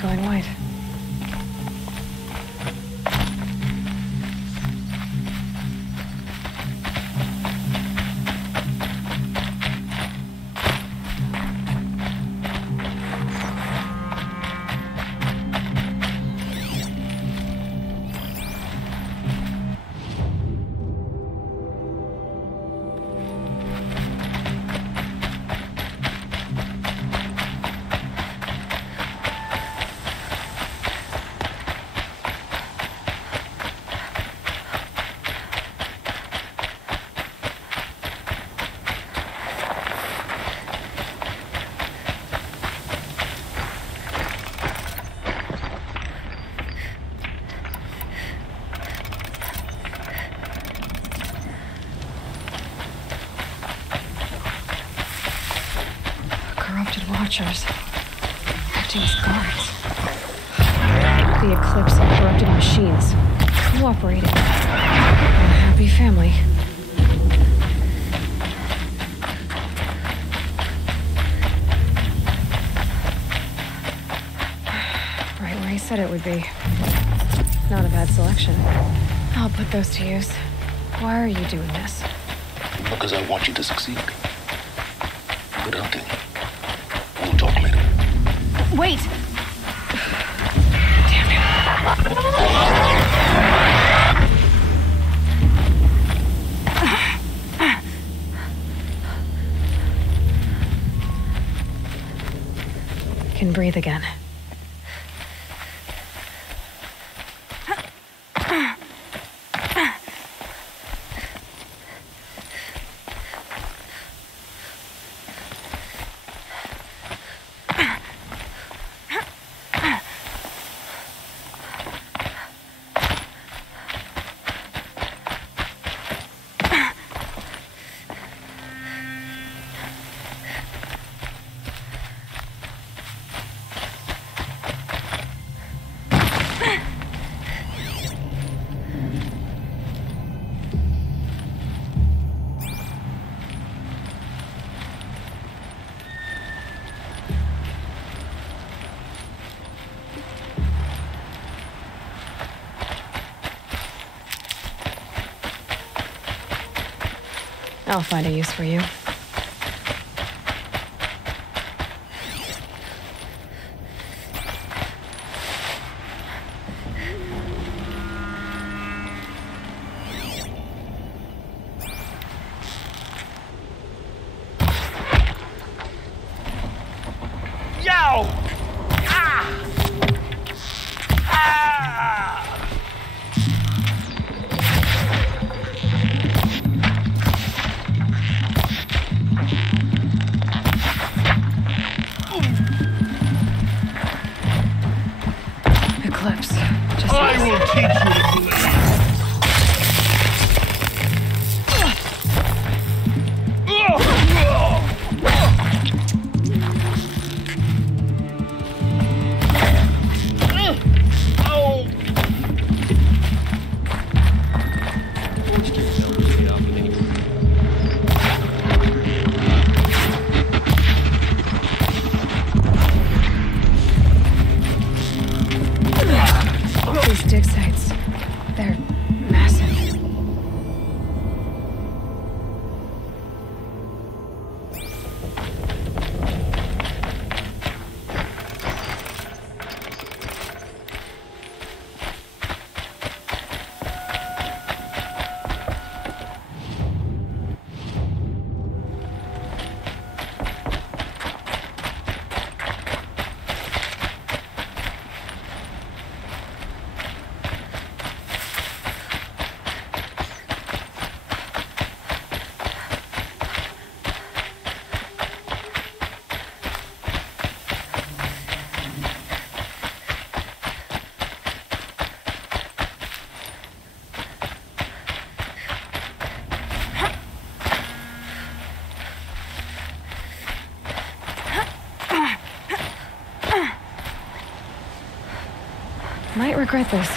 going white. Corrupted watchers, acting as guards. The eclipse of corrupted machines, cooperating. A happy family. Right where he said it would be. Not a bad selection. I'll put those to use. Why are you doing this? Because I want you to succeed. Good hunting. We'll talk later. Wait! Can breathe again. I'll find a use for you. Might regret this.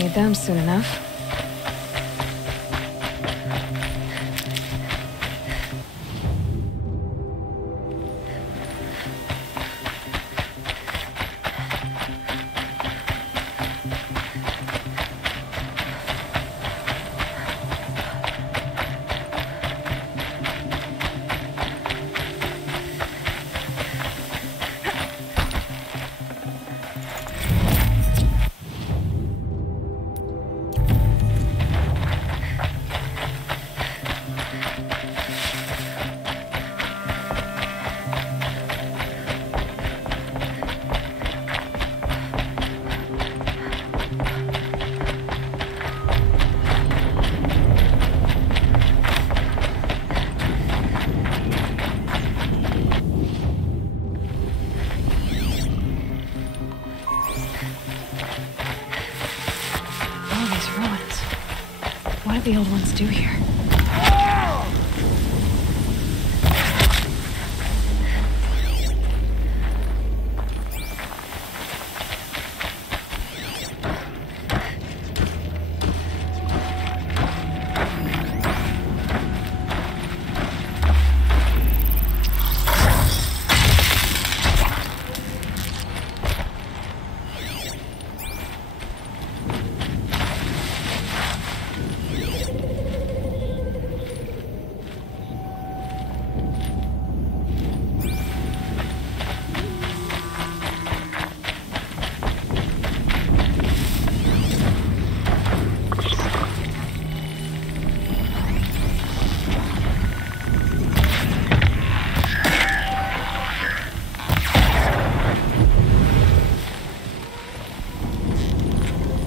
Need them soon enough. What did the old ones do here?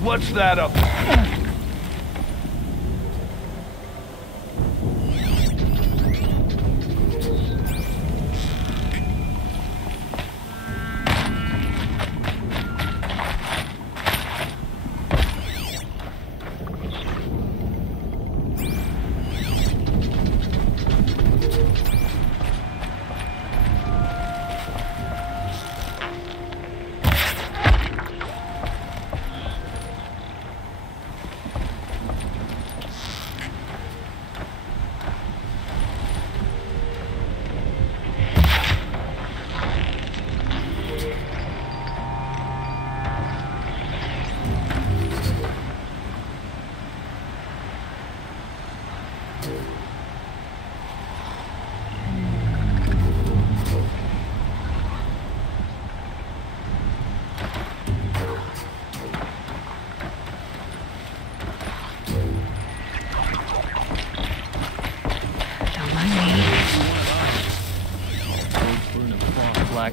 What's that up there?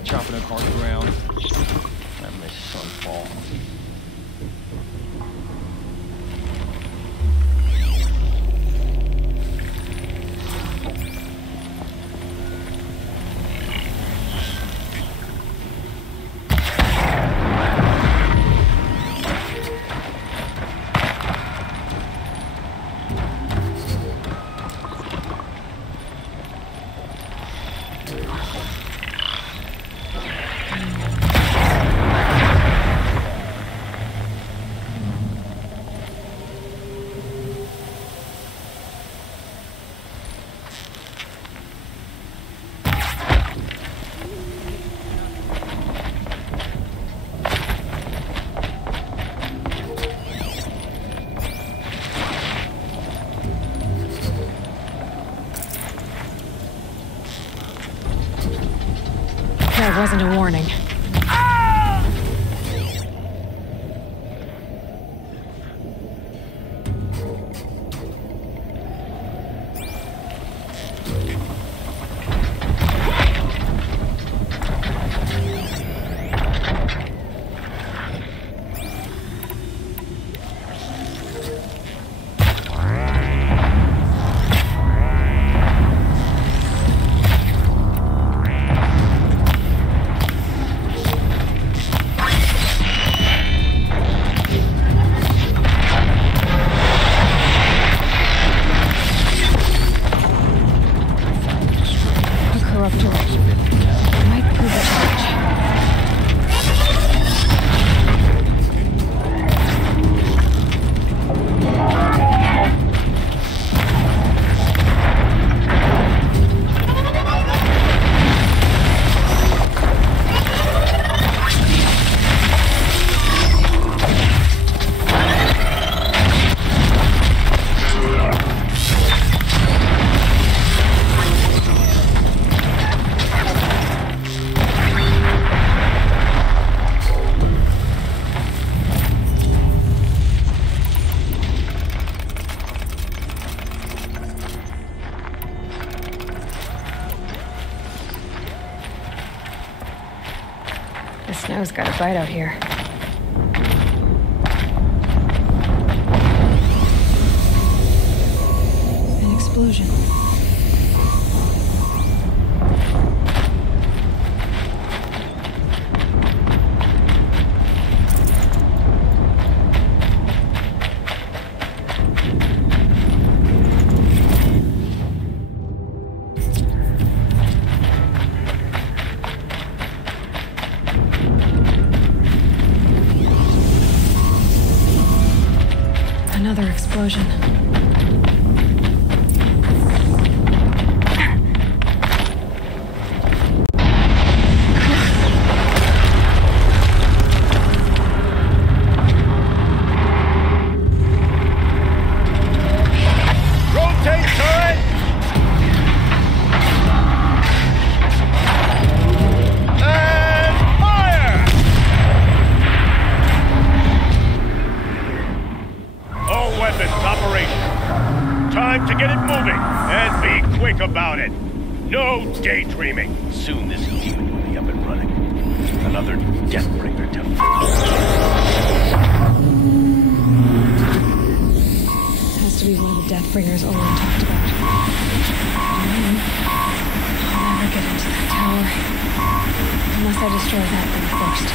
Chopping a car ground. I miss Sunfall. That wasn't a warning. The snow's got a bite out here. An explosion. Another explosion. Rotate turret! And fire! All weapons operational. Time to get it moving, and be quick about it. No daydreaming. Soon this demon will be up and running. Another Deathbringer to Has to be one of the Deathbringers Owen talked about. I'll never get into that tower. Unless I destroy that thing first.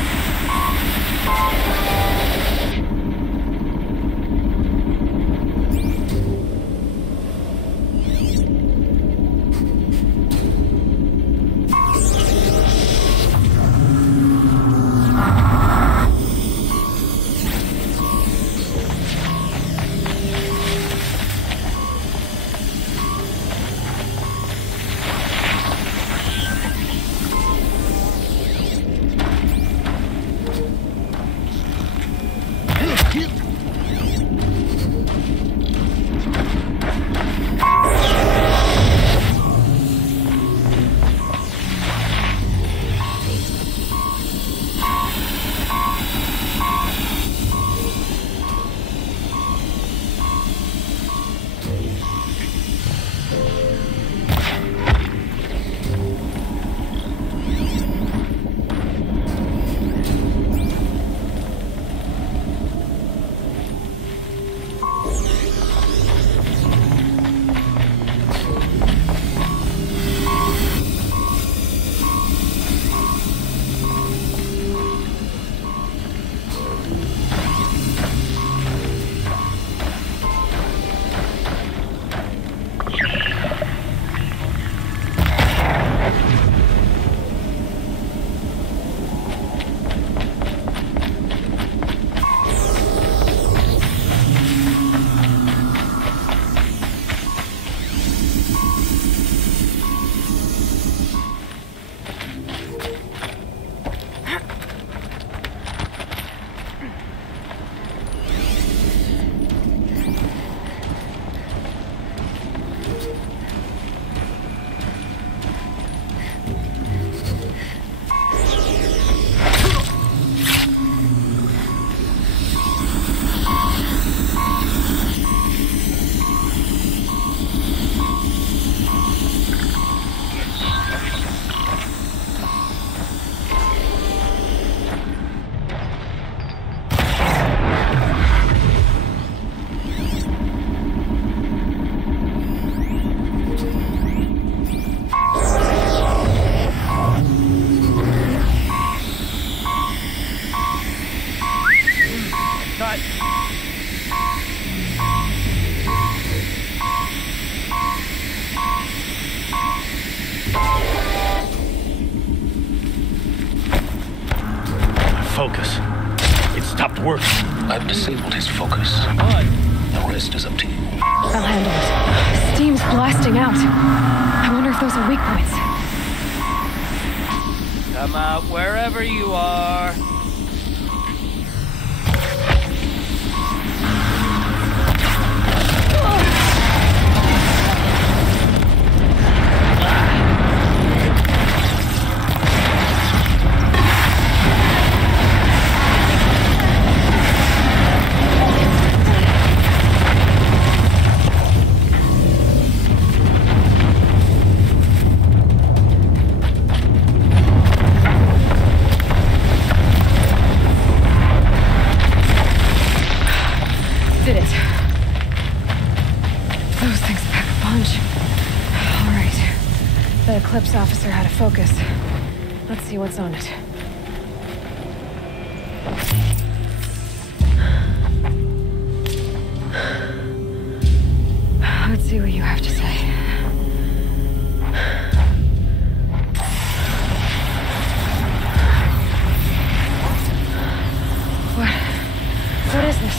Focus. It stopped working. I've disabled his focus. The rest is up to you. I'll handle it. Steam's blasting out. I wonder if those are weak points. Come out wherever you are. Eclipse officer had a focus. Let's see what's on it. Let's see what you have to say. What is this?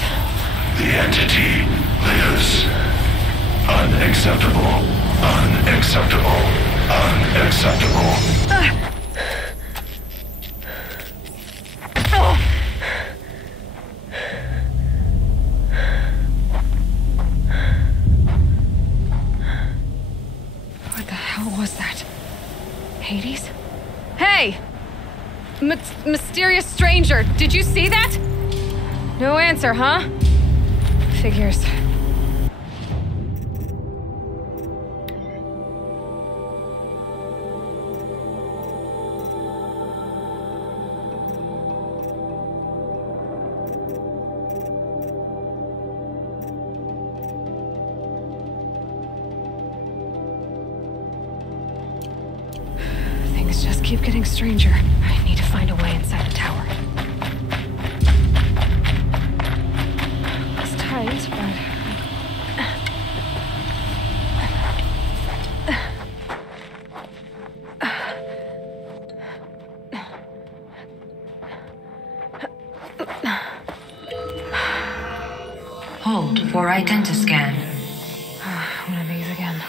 The entity lives. Unacceptable. Unacceptable. Unacceptable. What the hell was that? Hades? Hey! Mysterious stranger, did you see that? No answer, huh? Figures. Things just keep getting stranger. I need to find a way inside the tower. It's tight, but... Hold for identiscan. One of these again.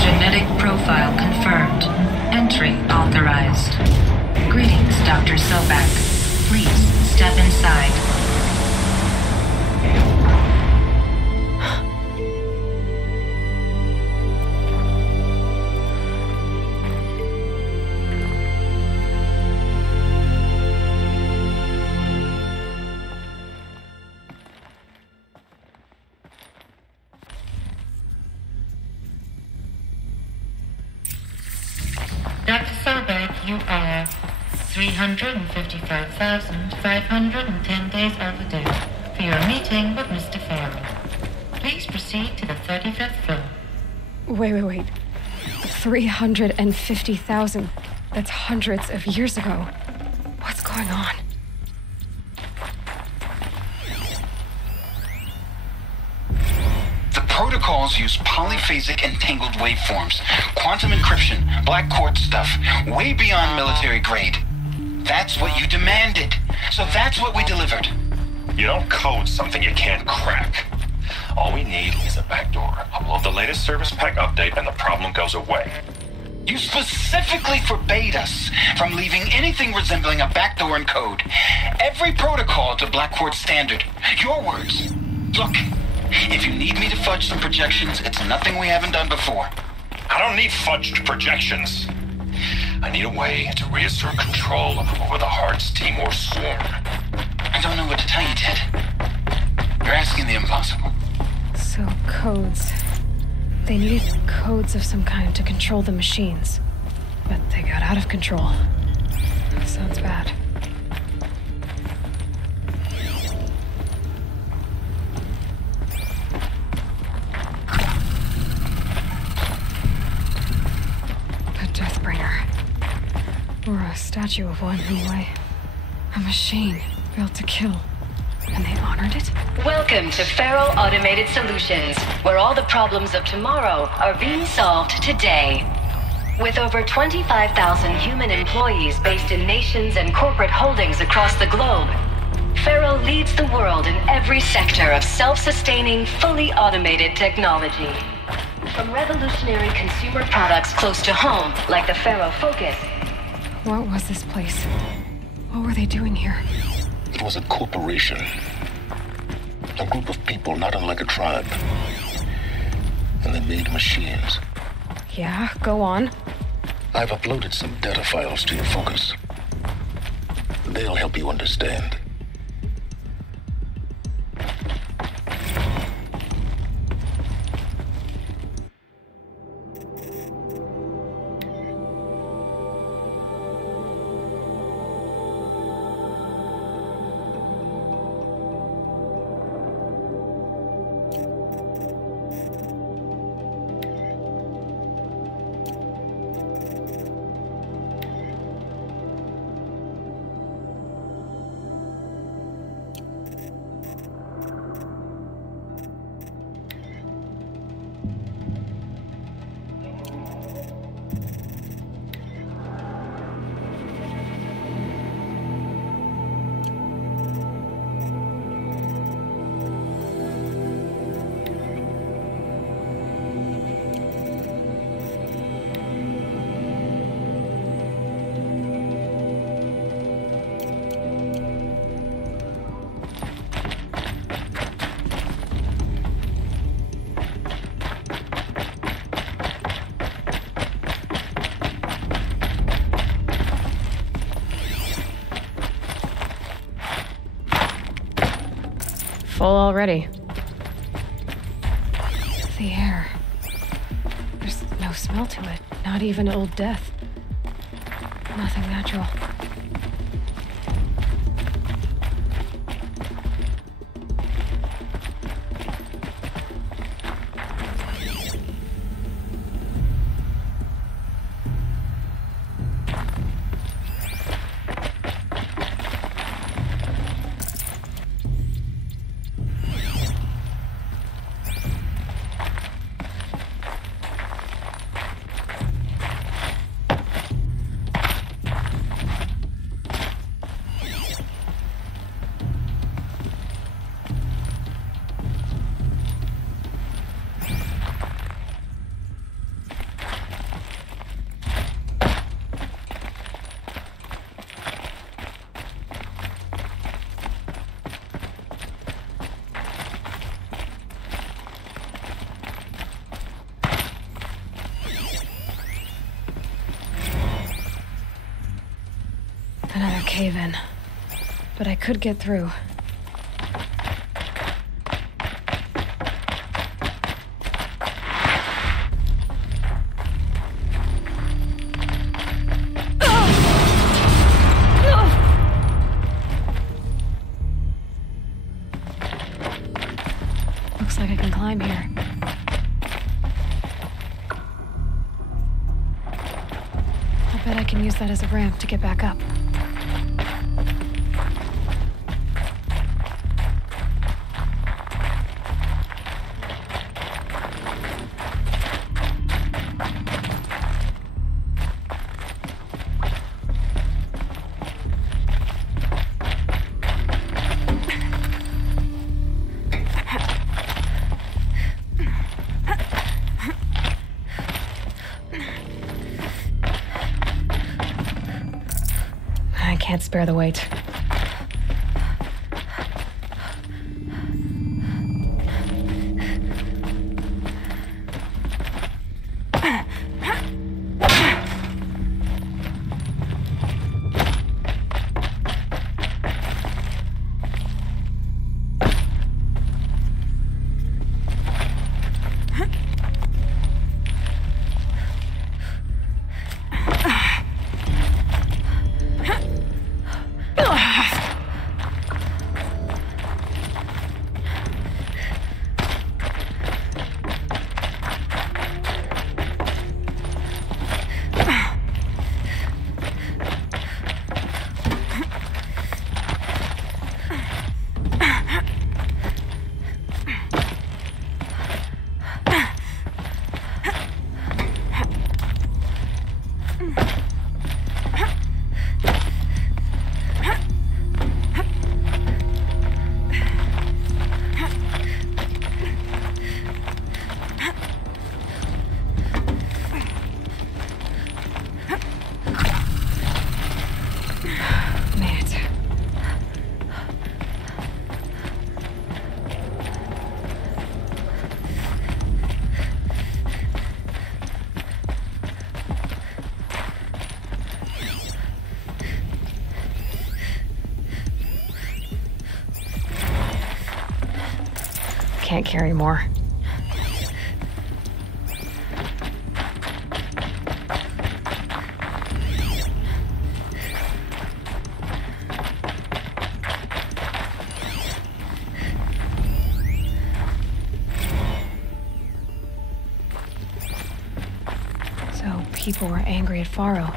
Genetic profile confirmed. Entry authorized. Greetings, Dr. Sobak. Please step inside. Dr. Sobak, you are 355,510 days overdue for your meeting with Mr. Farrell. Please proceed to the 35th floor. Wait. 350,000. That's hundreds of years ago. What's going on? The protocols use polyphasic entangled waveforms, quantum encryption, black quartz stuff, way beyond military grade. That's what you demanded, so that's what we delivered. You don't code something you can't crack. All we need is a backdoor. Upload the latest service pack update and the problem goes away. You specifically forbade us from leaving anything resembling a backdoor in code. Every protocol to black quartz standard. Your words. Look, if you need me to fudge some projections, it's nothing we haven't done before. I don't need fudged projections. I need a way to reassert control over the Hearts Timor swarm. I don't know what to tell you, Ted. You're asking the impossible. So, codes. They needed codes of some kind to control the machines. But they got out of control. Sounds bad. A Deathbringer. Or a statue of one, anyway. A machine built to kill. And they honored it? Welcome to Faro Automated Solutions, where all the problems of tomorrow are being solved today. With over 25,000 human employees based in nations and corporate holdings across the globe, Faro leads the world in every sector of self-sustaining, fully automated technology. From revolutionary consumer products close to home, like the Faro Focus. What was this place? What were they doing here? It was a corporation. A group of people not unlike a tribe. And they made machines. Yeah, go on. I've uploaded some data files to your Focus. They'll help you understand. full already. The air. There's no smell to it. Not even Old Death. Nothing natural. Another cave-in. But I could get through. Looks like I can climb here. I bet I can use that as a ramp to get back up. I can't spare the weight. Can't carry more. So people were angry at Faro,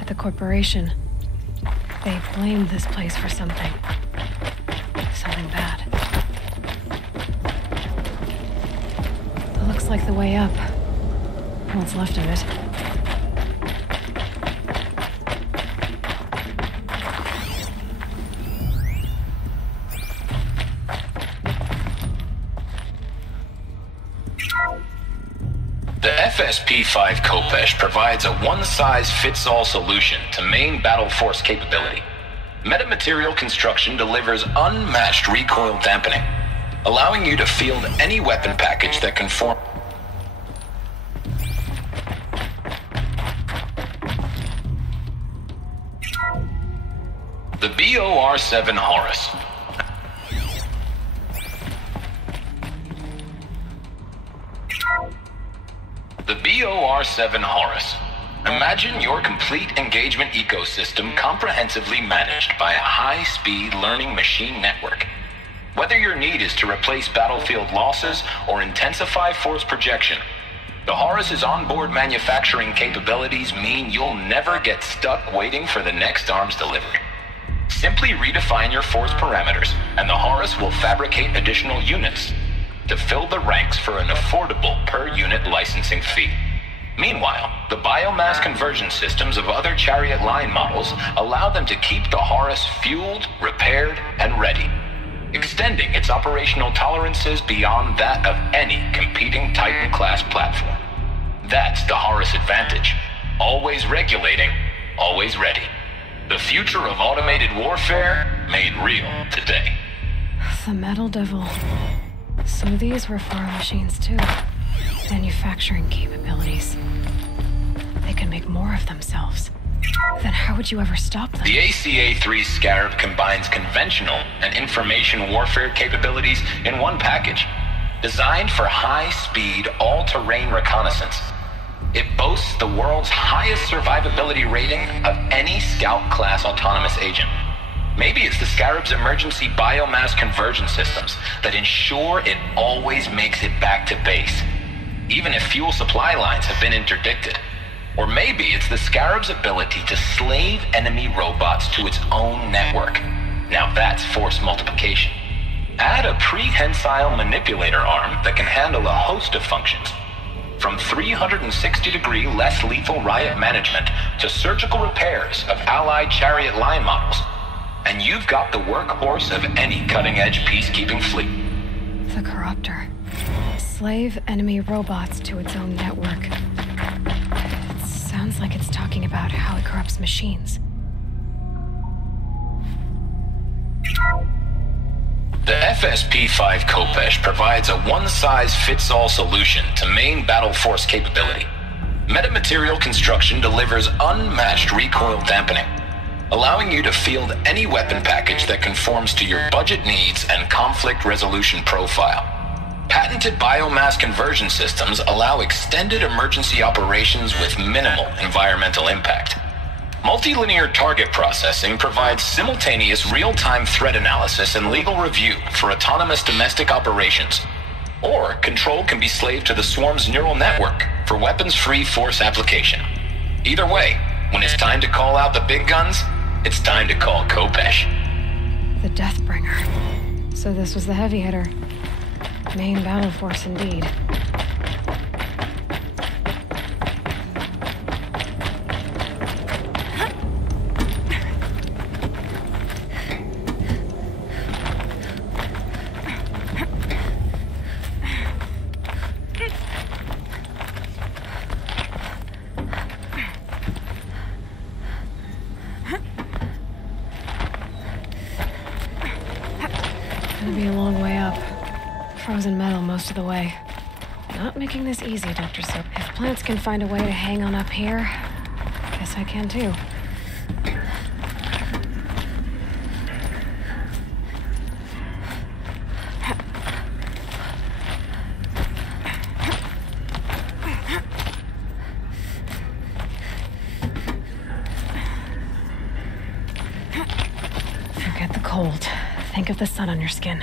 at the corporation. They blamed this place for something. Something bad. Looks like the way up. What's left of it. The FSP-5 Kopesh provides a one-size-fits-all solution to main battle force capability. Metamaterial construction delivers unmatched recoil dampening, allowing you to field any weapon package that conform. The BOR-7 Horus. The BOR-7 Horus. Imagine your complete engagement ecosystem comprehensively managed by a high-speed learning machine network. Whether your need is to replace battlefield losses or intensify force projection, the Horus's onboard manufacturing capabilities mean you'll never get stuck waiting for the next arms delivery. Simply redefine your force parameters, and the Horus will fabricate additional units to fill the ranks for an affordable per-unit licensing fee. Meanwhile, the biomass conversion systems of other Chariot line models allow them to keep the Horus fueled, repaired, and ready, extending its operational tolerances beyond that of any competing Titan-class platform. That's the Horus advantage. Always regulating, always ready. The future of automated warfare made real today. The Metal Devil. So these were Far machines too. Manufacturing capabilities. They can make more of themselves. Then how would you ever stop them? The ACA-3 Scarab combines conventional and information warfare capabilities in one package, designed for high-speed, all-terrain reconnaissance. It boasts the world's highest survivability rating of any Scout-class autonomous agent. Maybe it's the Scarab's emergency biomass conversion systems that ensure it always makes it back to base, even if fuel supply lines have been interdicted. Or maybe it's the Scarab's ability to slave enemy robots to its own network. Now that's force multiplication. Add a prehensile manipulator arm that can handle a host of functions, from 360-degree less lethal riot management to surgical repairs of allied Chariot line models, and you've got the workhorse of any cutting-edge peacekeeping fleet. The Corruptor. Slave enemy robots to its own network. It sounds like it's talking about how it corrupts machines. The FSP-5 Khopesh provides a one-size-fits-all solution to main battle force capability. Metamaterial construction delivers unmatched recoil dampening, allowing you to field any weapon package that conforms to your budget needs and conflict resolution profile. Patented biomass conversion systems allow extended emergency operations with minimal environmental impact. Multilinear target processing provides simultaneous real-time threat analysis and legal review for autonomous domestic operations. Or control can be slaved to the swarm's neural network for weapons-free force application. Either way, when it's time to call out the big guns, it's time to call Khopesh. The Deathbringer. So this was the heavy hitter. Main battle force indeed. Gonna be a long way up. Frozen metal most of the way. Not making this easy, Dr. Soap. If plants can find a way to hang on up here, guess I can too. Forget the cold. Think of the sun on your skin.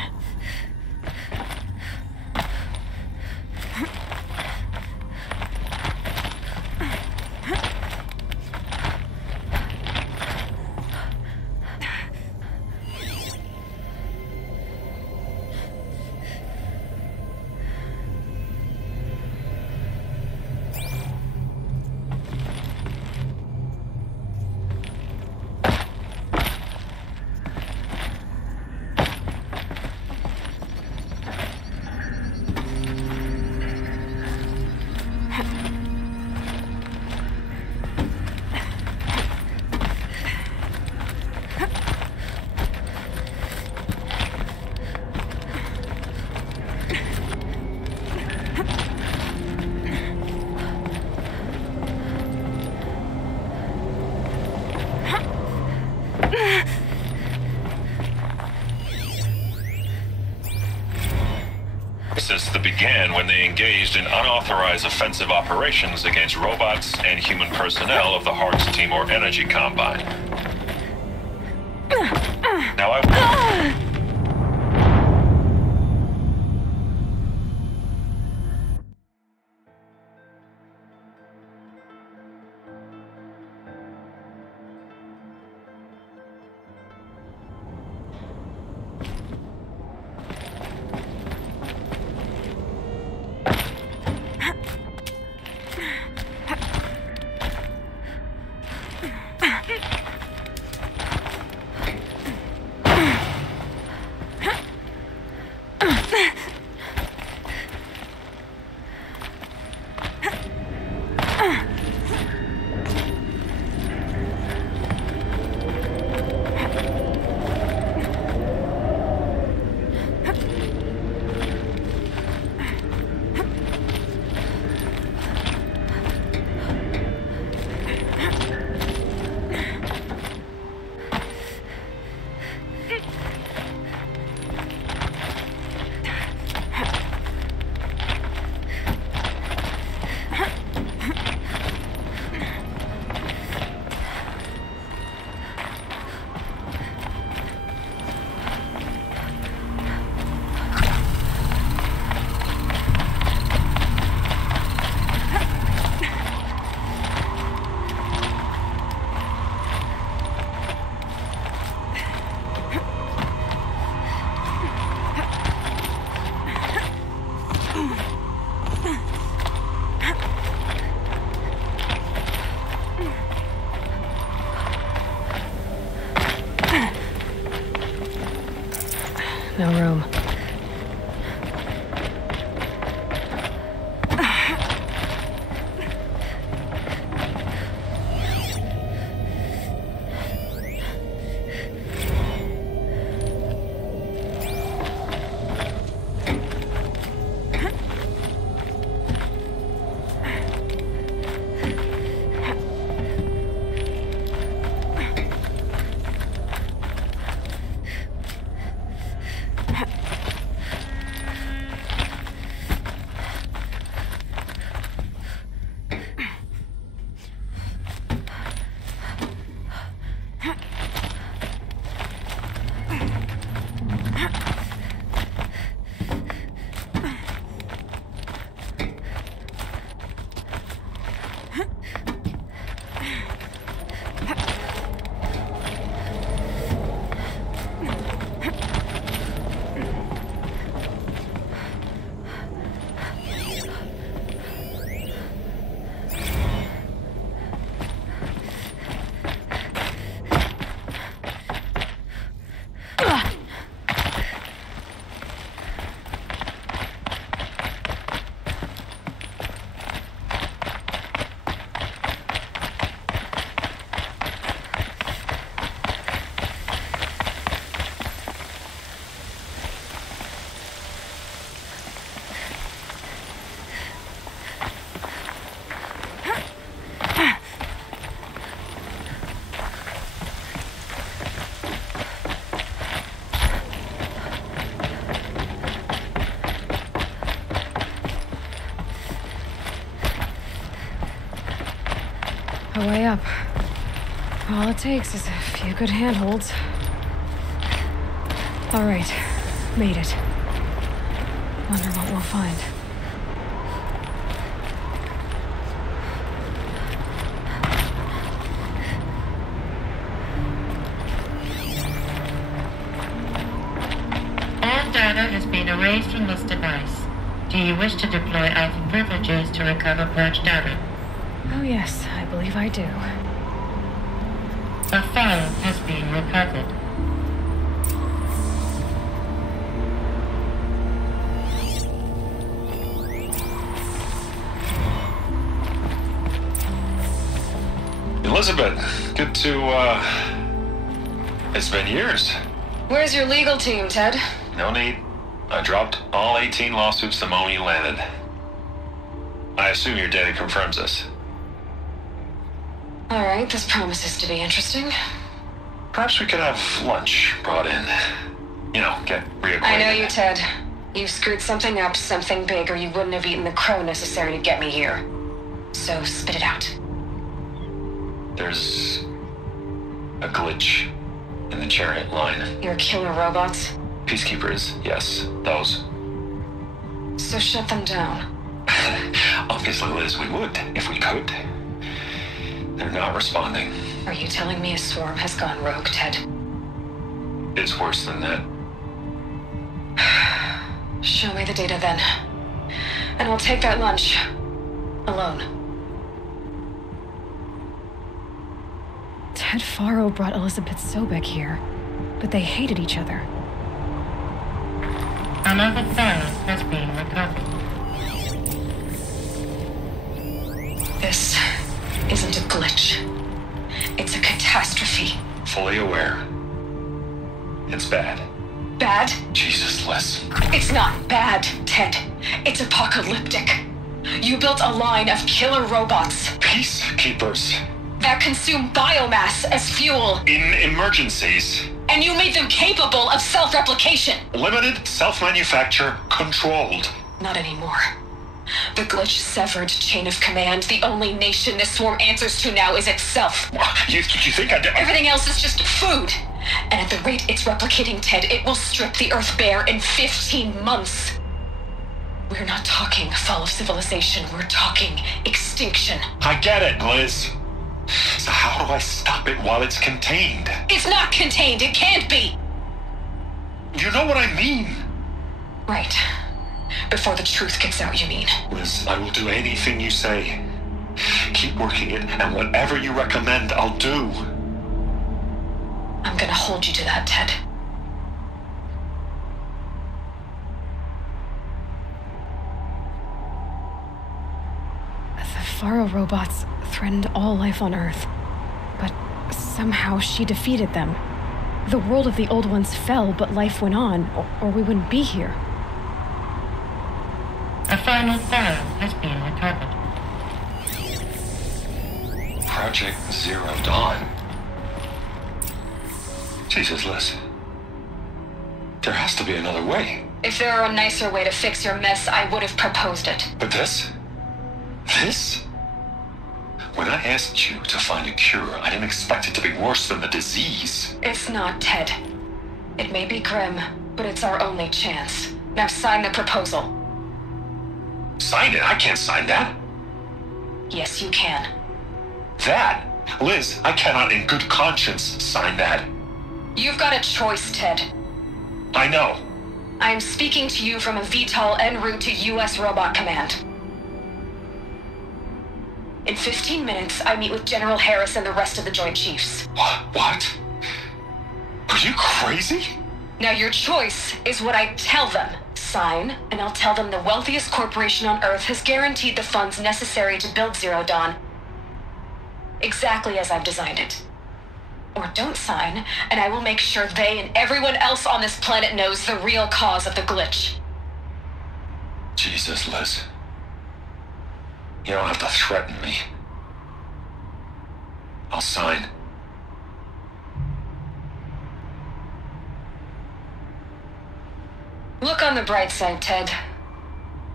crisis that began when they engaged in unauthorized offensive operations against robots and human personnel of the Hartz Timor Energy Combine. Now No room. A way up. All it takes is a few good handholds. All right, made it. Wonder what we'll find. All data has been erased from this device. Do you wish to deploy Alpha privileges to recover purged data? Oh yes, I believe I do. A file has been recovered. Elizabeth, good to, it's been years. Where's your legal team, Ted? No need. I dropped all 18 lawsuits the moment you landed. I assume your data confirms this. All right, this promises to be interesting. Perhaps we could have lunch brought in. You know, get reacquainted. I know you, Ted. You screwed something up, something big, or you wouldn't have eaten the crow necessary to get me here. So spit it out. There's a glitch in the chariot line. Your killer robots? Peacekeepers, yes, those. So shut them down. Obviously, Liz, we would, if we could. They're not responding. Are you telling me a swarm has gone rogue, Ted? It's worse than that. Show me the data then. And I'll take that lunch. Alone. Ted Faro brought Elizabeth Sobek here, but they hated each other. Another phone has been recovered. This isn't a glitch. It's a catastrophe. Fully aware. It's bad. Bad? Jesus, Liz. It's not bad, Ted. It's apocalyptic. You built a line of killer robots. Peacekeepers. That consume biomass as fuel. In emergencies. And you made them capable of self-replication. Limited, self-manufacture, controlled. Not anymore. The glitch severed chain of command. The only nation this swarm answers to now is itself. You think I did? Everything else is just food. And at the rate it's replicating, Ted, it will strip the Earth bare in 15 months. We're not talking fall of civilization. We're talking extinction. I get it, Liz. So how do I stop it while it's contained? It's not contained. It can't be. You know what I mean. Right. Before the truth gets out, you mean? Liz, I will do anything you say. Keep working it, and whatever you recommend, I'll do. I'm gonna hold you to that, Ted. The Faro robots threatened all life on Earth, but somehow she defeated them. The world of the old ones fell, but life went on, or we wouldn't be here. A final phone has been recovered. Project Zero Dawn. Jesus, Liz. There has to be another way. If there were a nicer way to fix your mess, I would have proposed it. But this? This? When I asked you to find a cure, I didn't expect it to be worse than the disease. It's not, Ted. It may be grim, but it's our only chance. Now sign the proposal. Sign it? I can't sign that. Yes, you can. That? Liz, I cannot in good conscience sign that. You've got a choice, Ted. I know. I'm speaking to you from a VTOL en route to U.S. Robot Command. In 15 minutes, I meet with General Harris and the rest of the Joint Chiefs. What? Are you crazy? Now your choice is what I tell them. Sign, and I'll tell them the wealthiest corporation on Earth has guaranteed the funds necessary to build Zero Dawn. Exactly as I've designed it. Or don't sign, and I will make sure they and everyone else on this planet knows the real cause of the glitch. Jesus, Liz. You don't have to threaten me. I'll sign. Look on the bright side, Ted.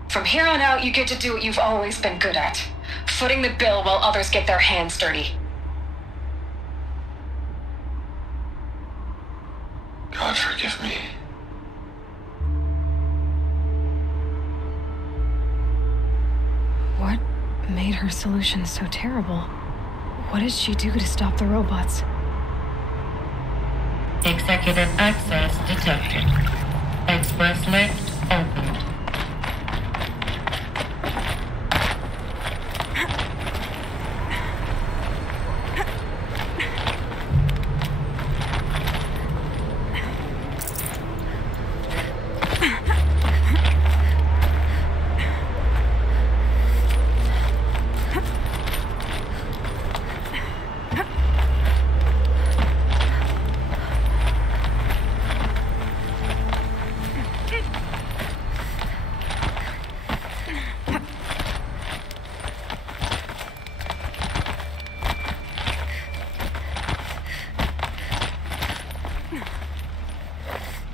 From here on out, you get to do what you've always been good at. Footing the bill while others get their hands dirty. God forgive me. What made her solution so terrible? What did she do to stop the robots? Executive access detected. Express lift opened.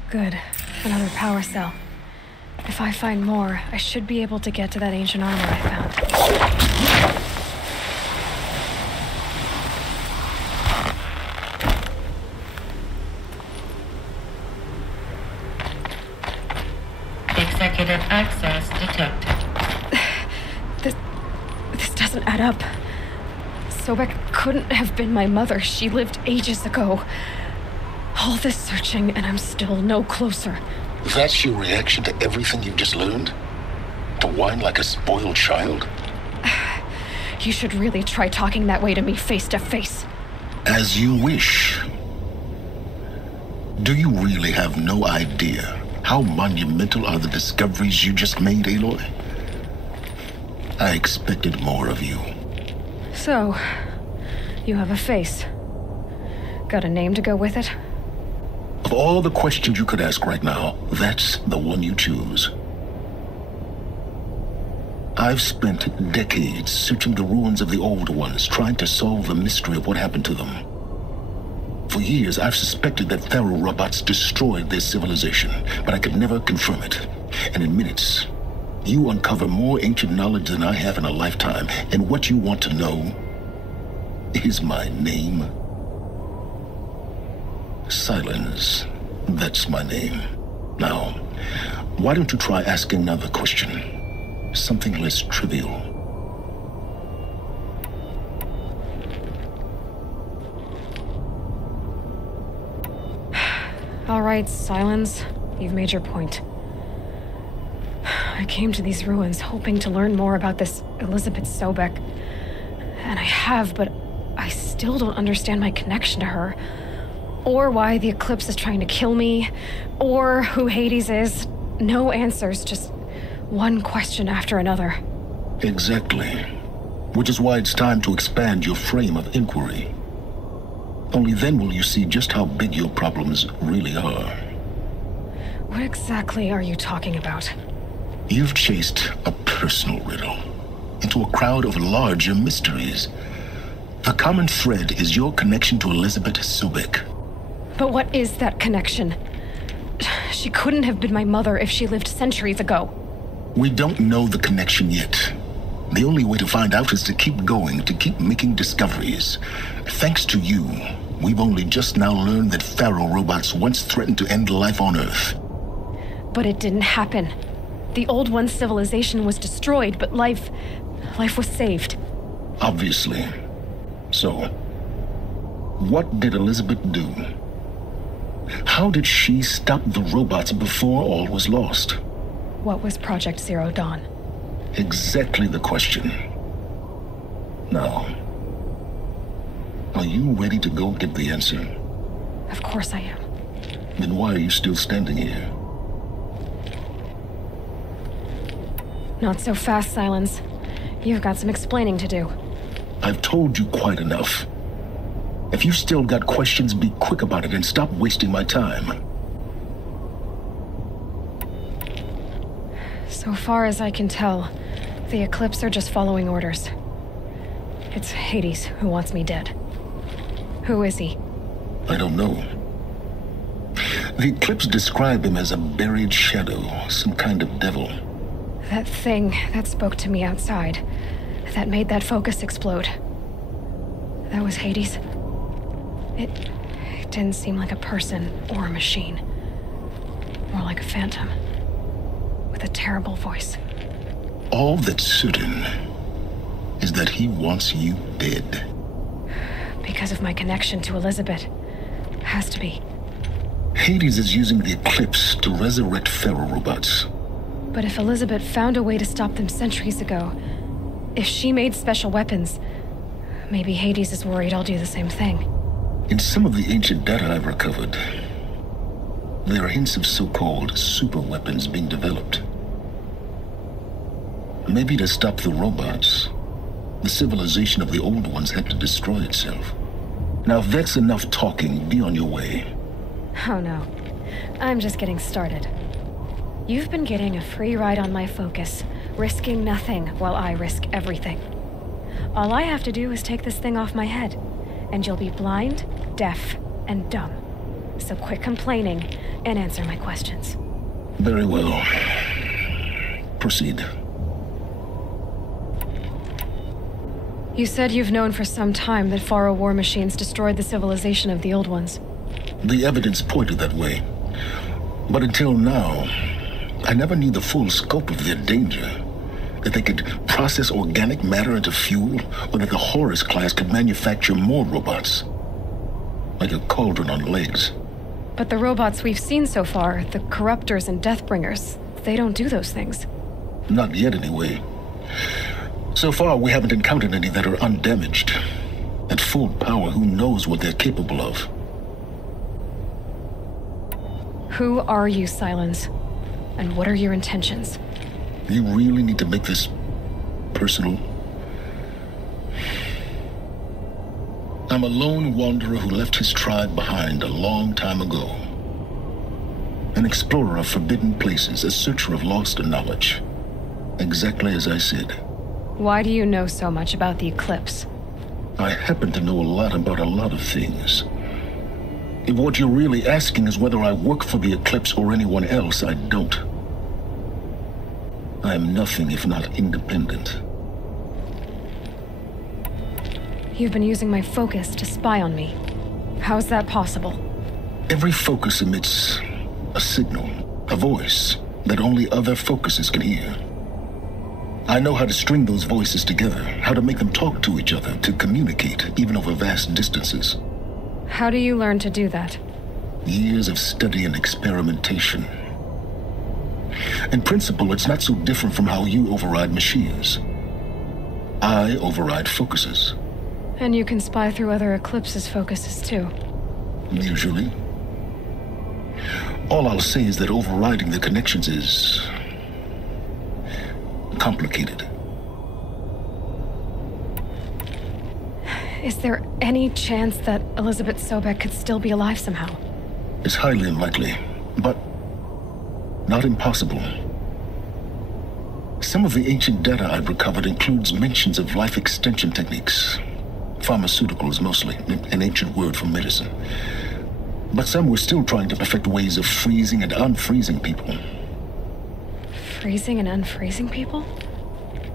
Good. Another power cell. If I find more, I should be able to get to that ancient armor I found. Executive access detected. This doesn't add up. Sobek couldn't have been my mother. She lived ages ago. All this searching, and I'm still no closer. That's your reaction to everything you've just learned? To whine like a spoiled child? You should really try talking that way to me face to face. As you wish. Do you really have no idea how monumental are the discoveries you just made, Aloy? I expected more of you. So, you have a face. Got a name to go with it? Of all the questions you could ask right now, that's the one you choose. I've spent decades searching the ruins of the old ones, trying to solve the mystery of what happened to them. For years, I've suspected that Pharaoh robots destroyed their civilization, but I could never confirm it. And in minutes, you uncover more ancient knowledge than I have in a lifetime, and what you want to know is my name. Silence. That's my name. Now, why don't you try asking another question? Something less trivial. All right, Silence. You've made your point. I came to these ruins hoping to learn more about this Elizabeth Sobek. And I have, but I still don't understand my connection to her. Or why the Eclipse is trying to kill me. Or who Hades is. No answers, just one question after another. Exactly. Which is why it's time to expand your frame of inquiry. Only then will you see just how big your problems really are. What exactly are you talking about? You've chased a personal riddle into a crowd of larger mysteries. The common thread is your connection to Elizabeth Sobek. But what is that connection? She couldn't have been my mother if she lived centuries ago. We don't know the connection yet. The only way to find out is to keep going, to keep making discoveries. Thanks to you, we've only just now learned that Pharaoh robots once threatened to end life on Earth. But it didn't happen. The Old One's civilization was destroyed, but life was saved. Obviously. So, what did Elizabeth do? How did she stop the robots before all was lost? What was Project Zero Dawn? Exactly the question. Now, are you ready to go get the answer? Of course I am. Then why are you still standing here? Not so fast, Silence. You've got some explaining to do. I've told you quite enough. If you've still got questions, be quick about it and stop wasting my time. So far as I can tell, the Eclipse are just following orders. It's Hades who wants me dead. Who is he? I don't know. The Eclipse described him as a buried shadow, some kind of devil. That thing that spoke to me outside, that made that focus explode. That was Hades. It didn't seem like a person or a machine. More like a phantom. With a terrible voice. All that's certain is that he wants you dead. Because of my connection to Elizabeth. Has to be. Hades is using the Eclipse to resurrect Pharaoh robots. But if Elizabeth found a way to stop them centuries ago, if she made special weapons, maybe Hades is worried I'll do the same thing. In some of the ancient data I've recovered, there are hints of so-called super weapons being developed. Maybe to stop the robots, the civilization of the old ones had to destroy itself. Now if that's enough talking, be on your way. Oh no, I'm just getting started. You've been getting a free ride on my focus, risking nothing while I risk everything. All I have to do is take this thing off my head, and you'll be blind, deaf, and dumb. So quit complaining and answer my questions. Very well. proceed. You said you've known for some time that Faro war machines destroyed the civilization of the old ones. The evidence pointed that way. But until now, I never knew the full scope of their danger. That they could process organic matter into fuel, or that the Horus class could manufacture more robots. Like a cauldron on legs. But the robots we've seen so far, the Corruptors and Deathbringers, they don't do those things. Not yet, anyway. So far, we haven't encountered any that are undamaged. At full power, who knows what they're capable of? Who are you, Silence? And what are your intentions? You really need to make this personal? I'm a lone wanderer who left his tribe behind a long time ago. An explorer of forbidden places, a searcher of lost knowledge. Exactly as I said. Why do you know so much about the Eclipse? I happen to know a lot about a lot of things. If what you're really asking is whether I work for the Eclipse or anyone else, I don't. I am nothing if not independent. You've been using my focus to spy on me. How's that possible? Every focus emits a signal, a voice, that only other focuses can hear. I know how to string those voices together, how to make them talk to each other, to communicate, even over vast distances. How do you learn to do that? Years of study and experimentation. In principle, it's not so different from how you override machines. I override focuses. And you can spy through other Eclipse's focuses too. Usually. All I'll say is that overriding the connections is complicated. Is there any chance that Elizabeth Sobek could still be alive somehow? It's highly unlikely, but not impossible. Some of the ancient data I've recovered includes mentions of life extension techniques. Pharmaceuticals, mostly, an ancient word for medicine. But some were still trying to perfect ways of freezing and unfreezing people. Freezing and unfreezing people?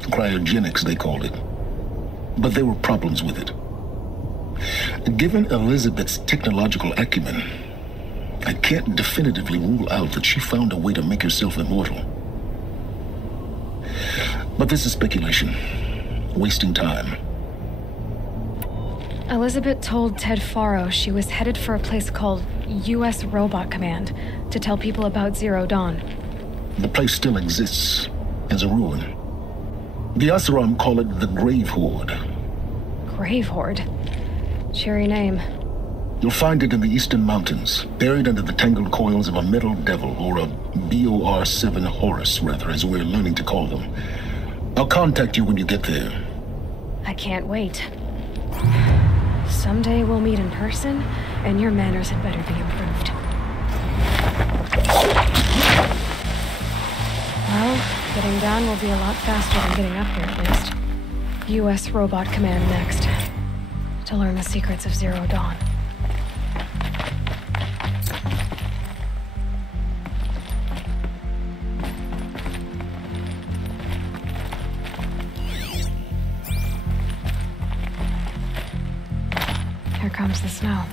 Cryogenics, they called it. But there were problems with it. Given Elizabeth's technological acumen, I can't definitively rule out that she found a way to make herself immortal. But this is speculation. Wasting time. Elizabeth told Ted Faro she was headed for a place called U.S. Robot Command to tell people about Zero Dawn. The place still exists, as a ruin. The Asuram call it the Grave Horde. Grave Horde? Cheery name. You'll find it in the Eastern Mountains, buried under the tangled coils of a metal devil, or a BOR-7 Horus, rather, as we're learning to call them. I'll contact you when you get there. I can't wait. Someday we'll meet in person, and your manners had better be improved. Well, getting down will be a lot faster than getting up here, at least. U.S. Robot Command next. To learn the secrets of Zero Dawn. Here comes the snow.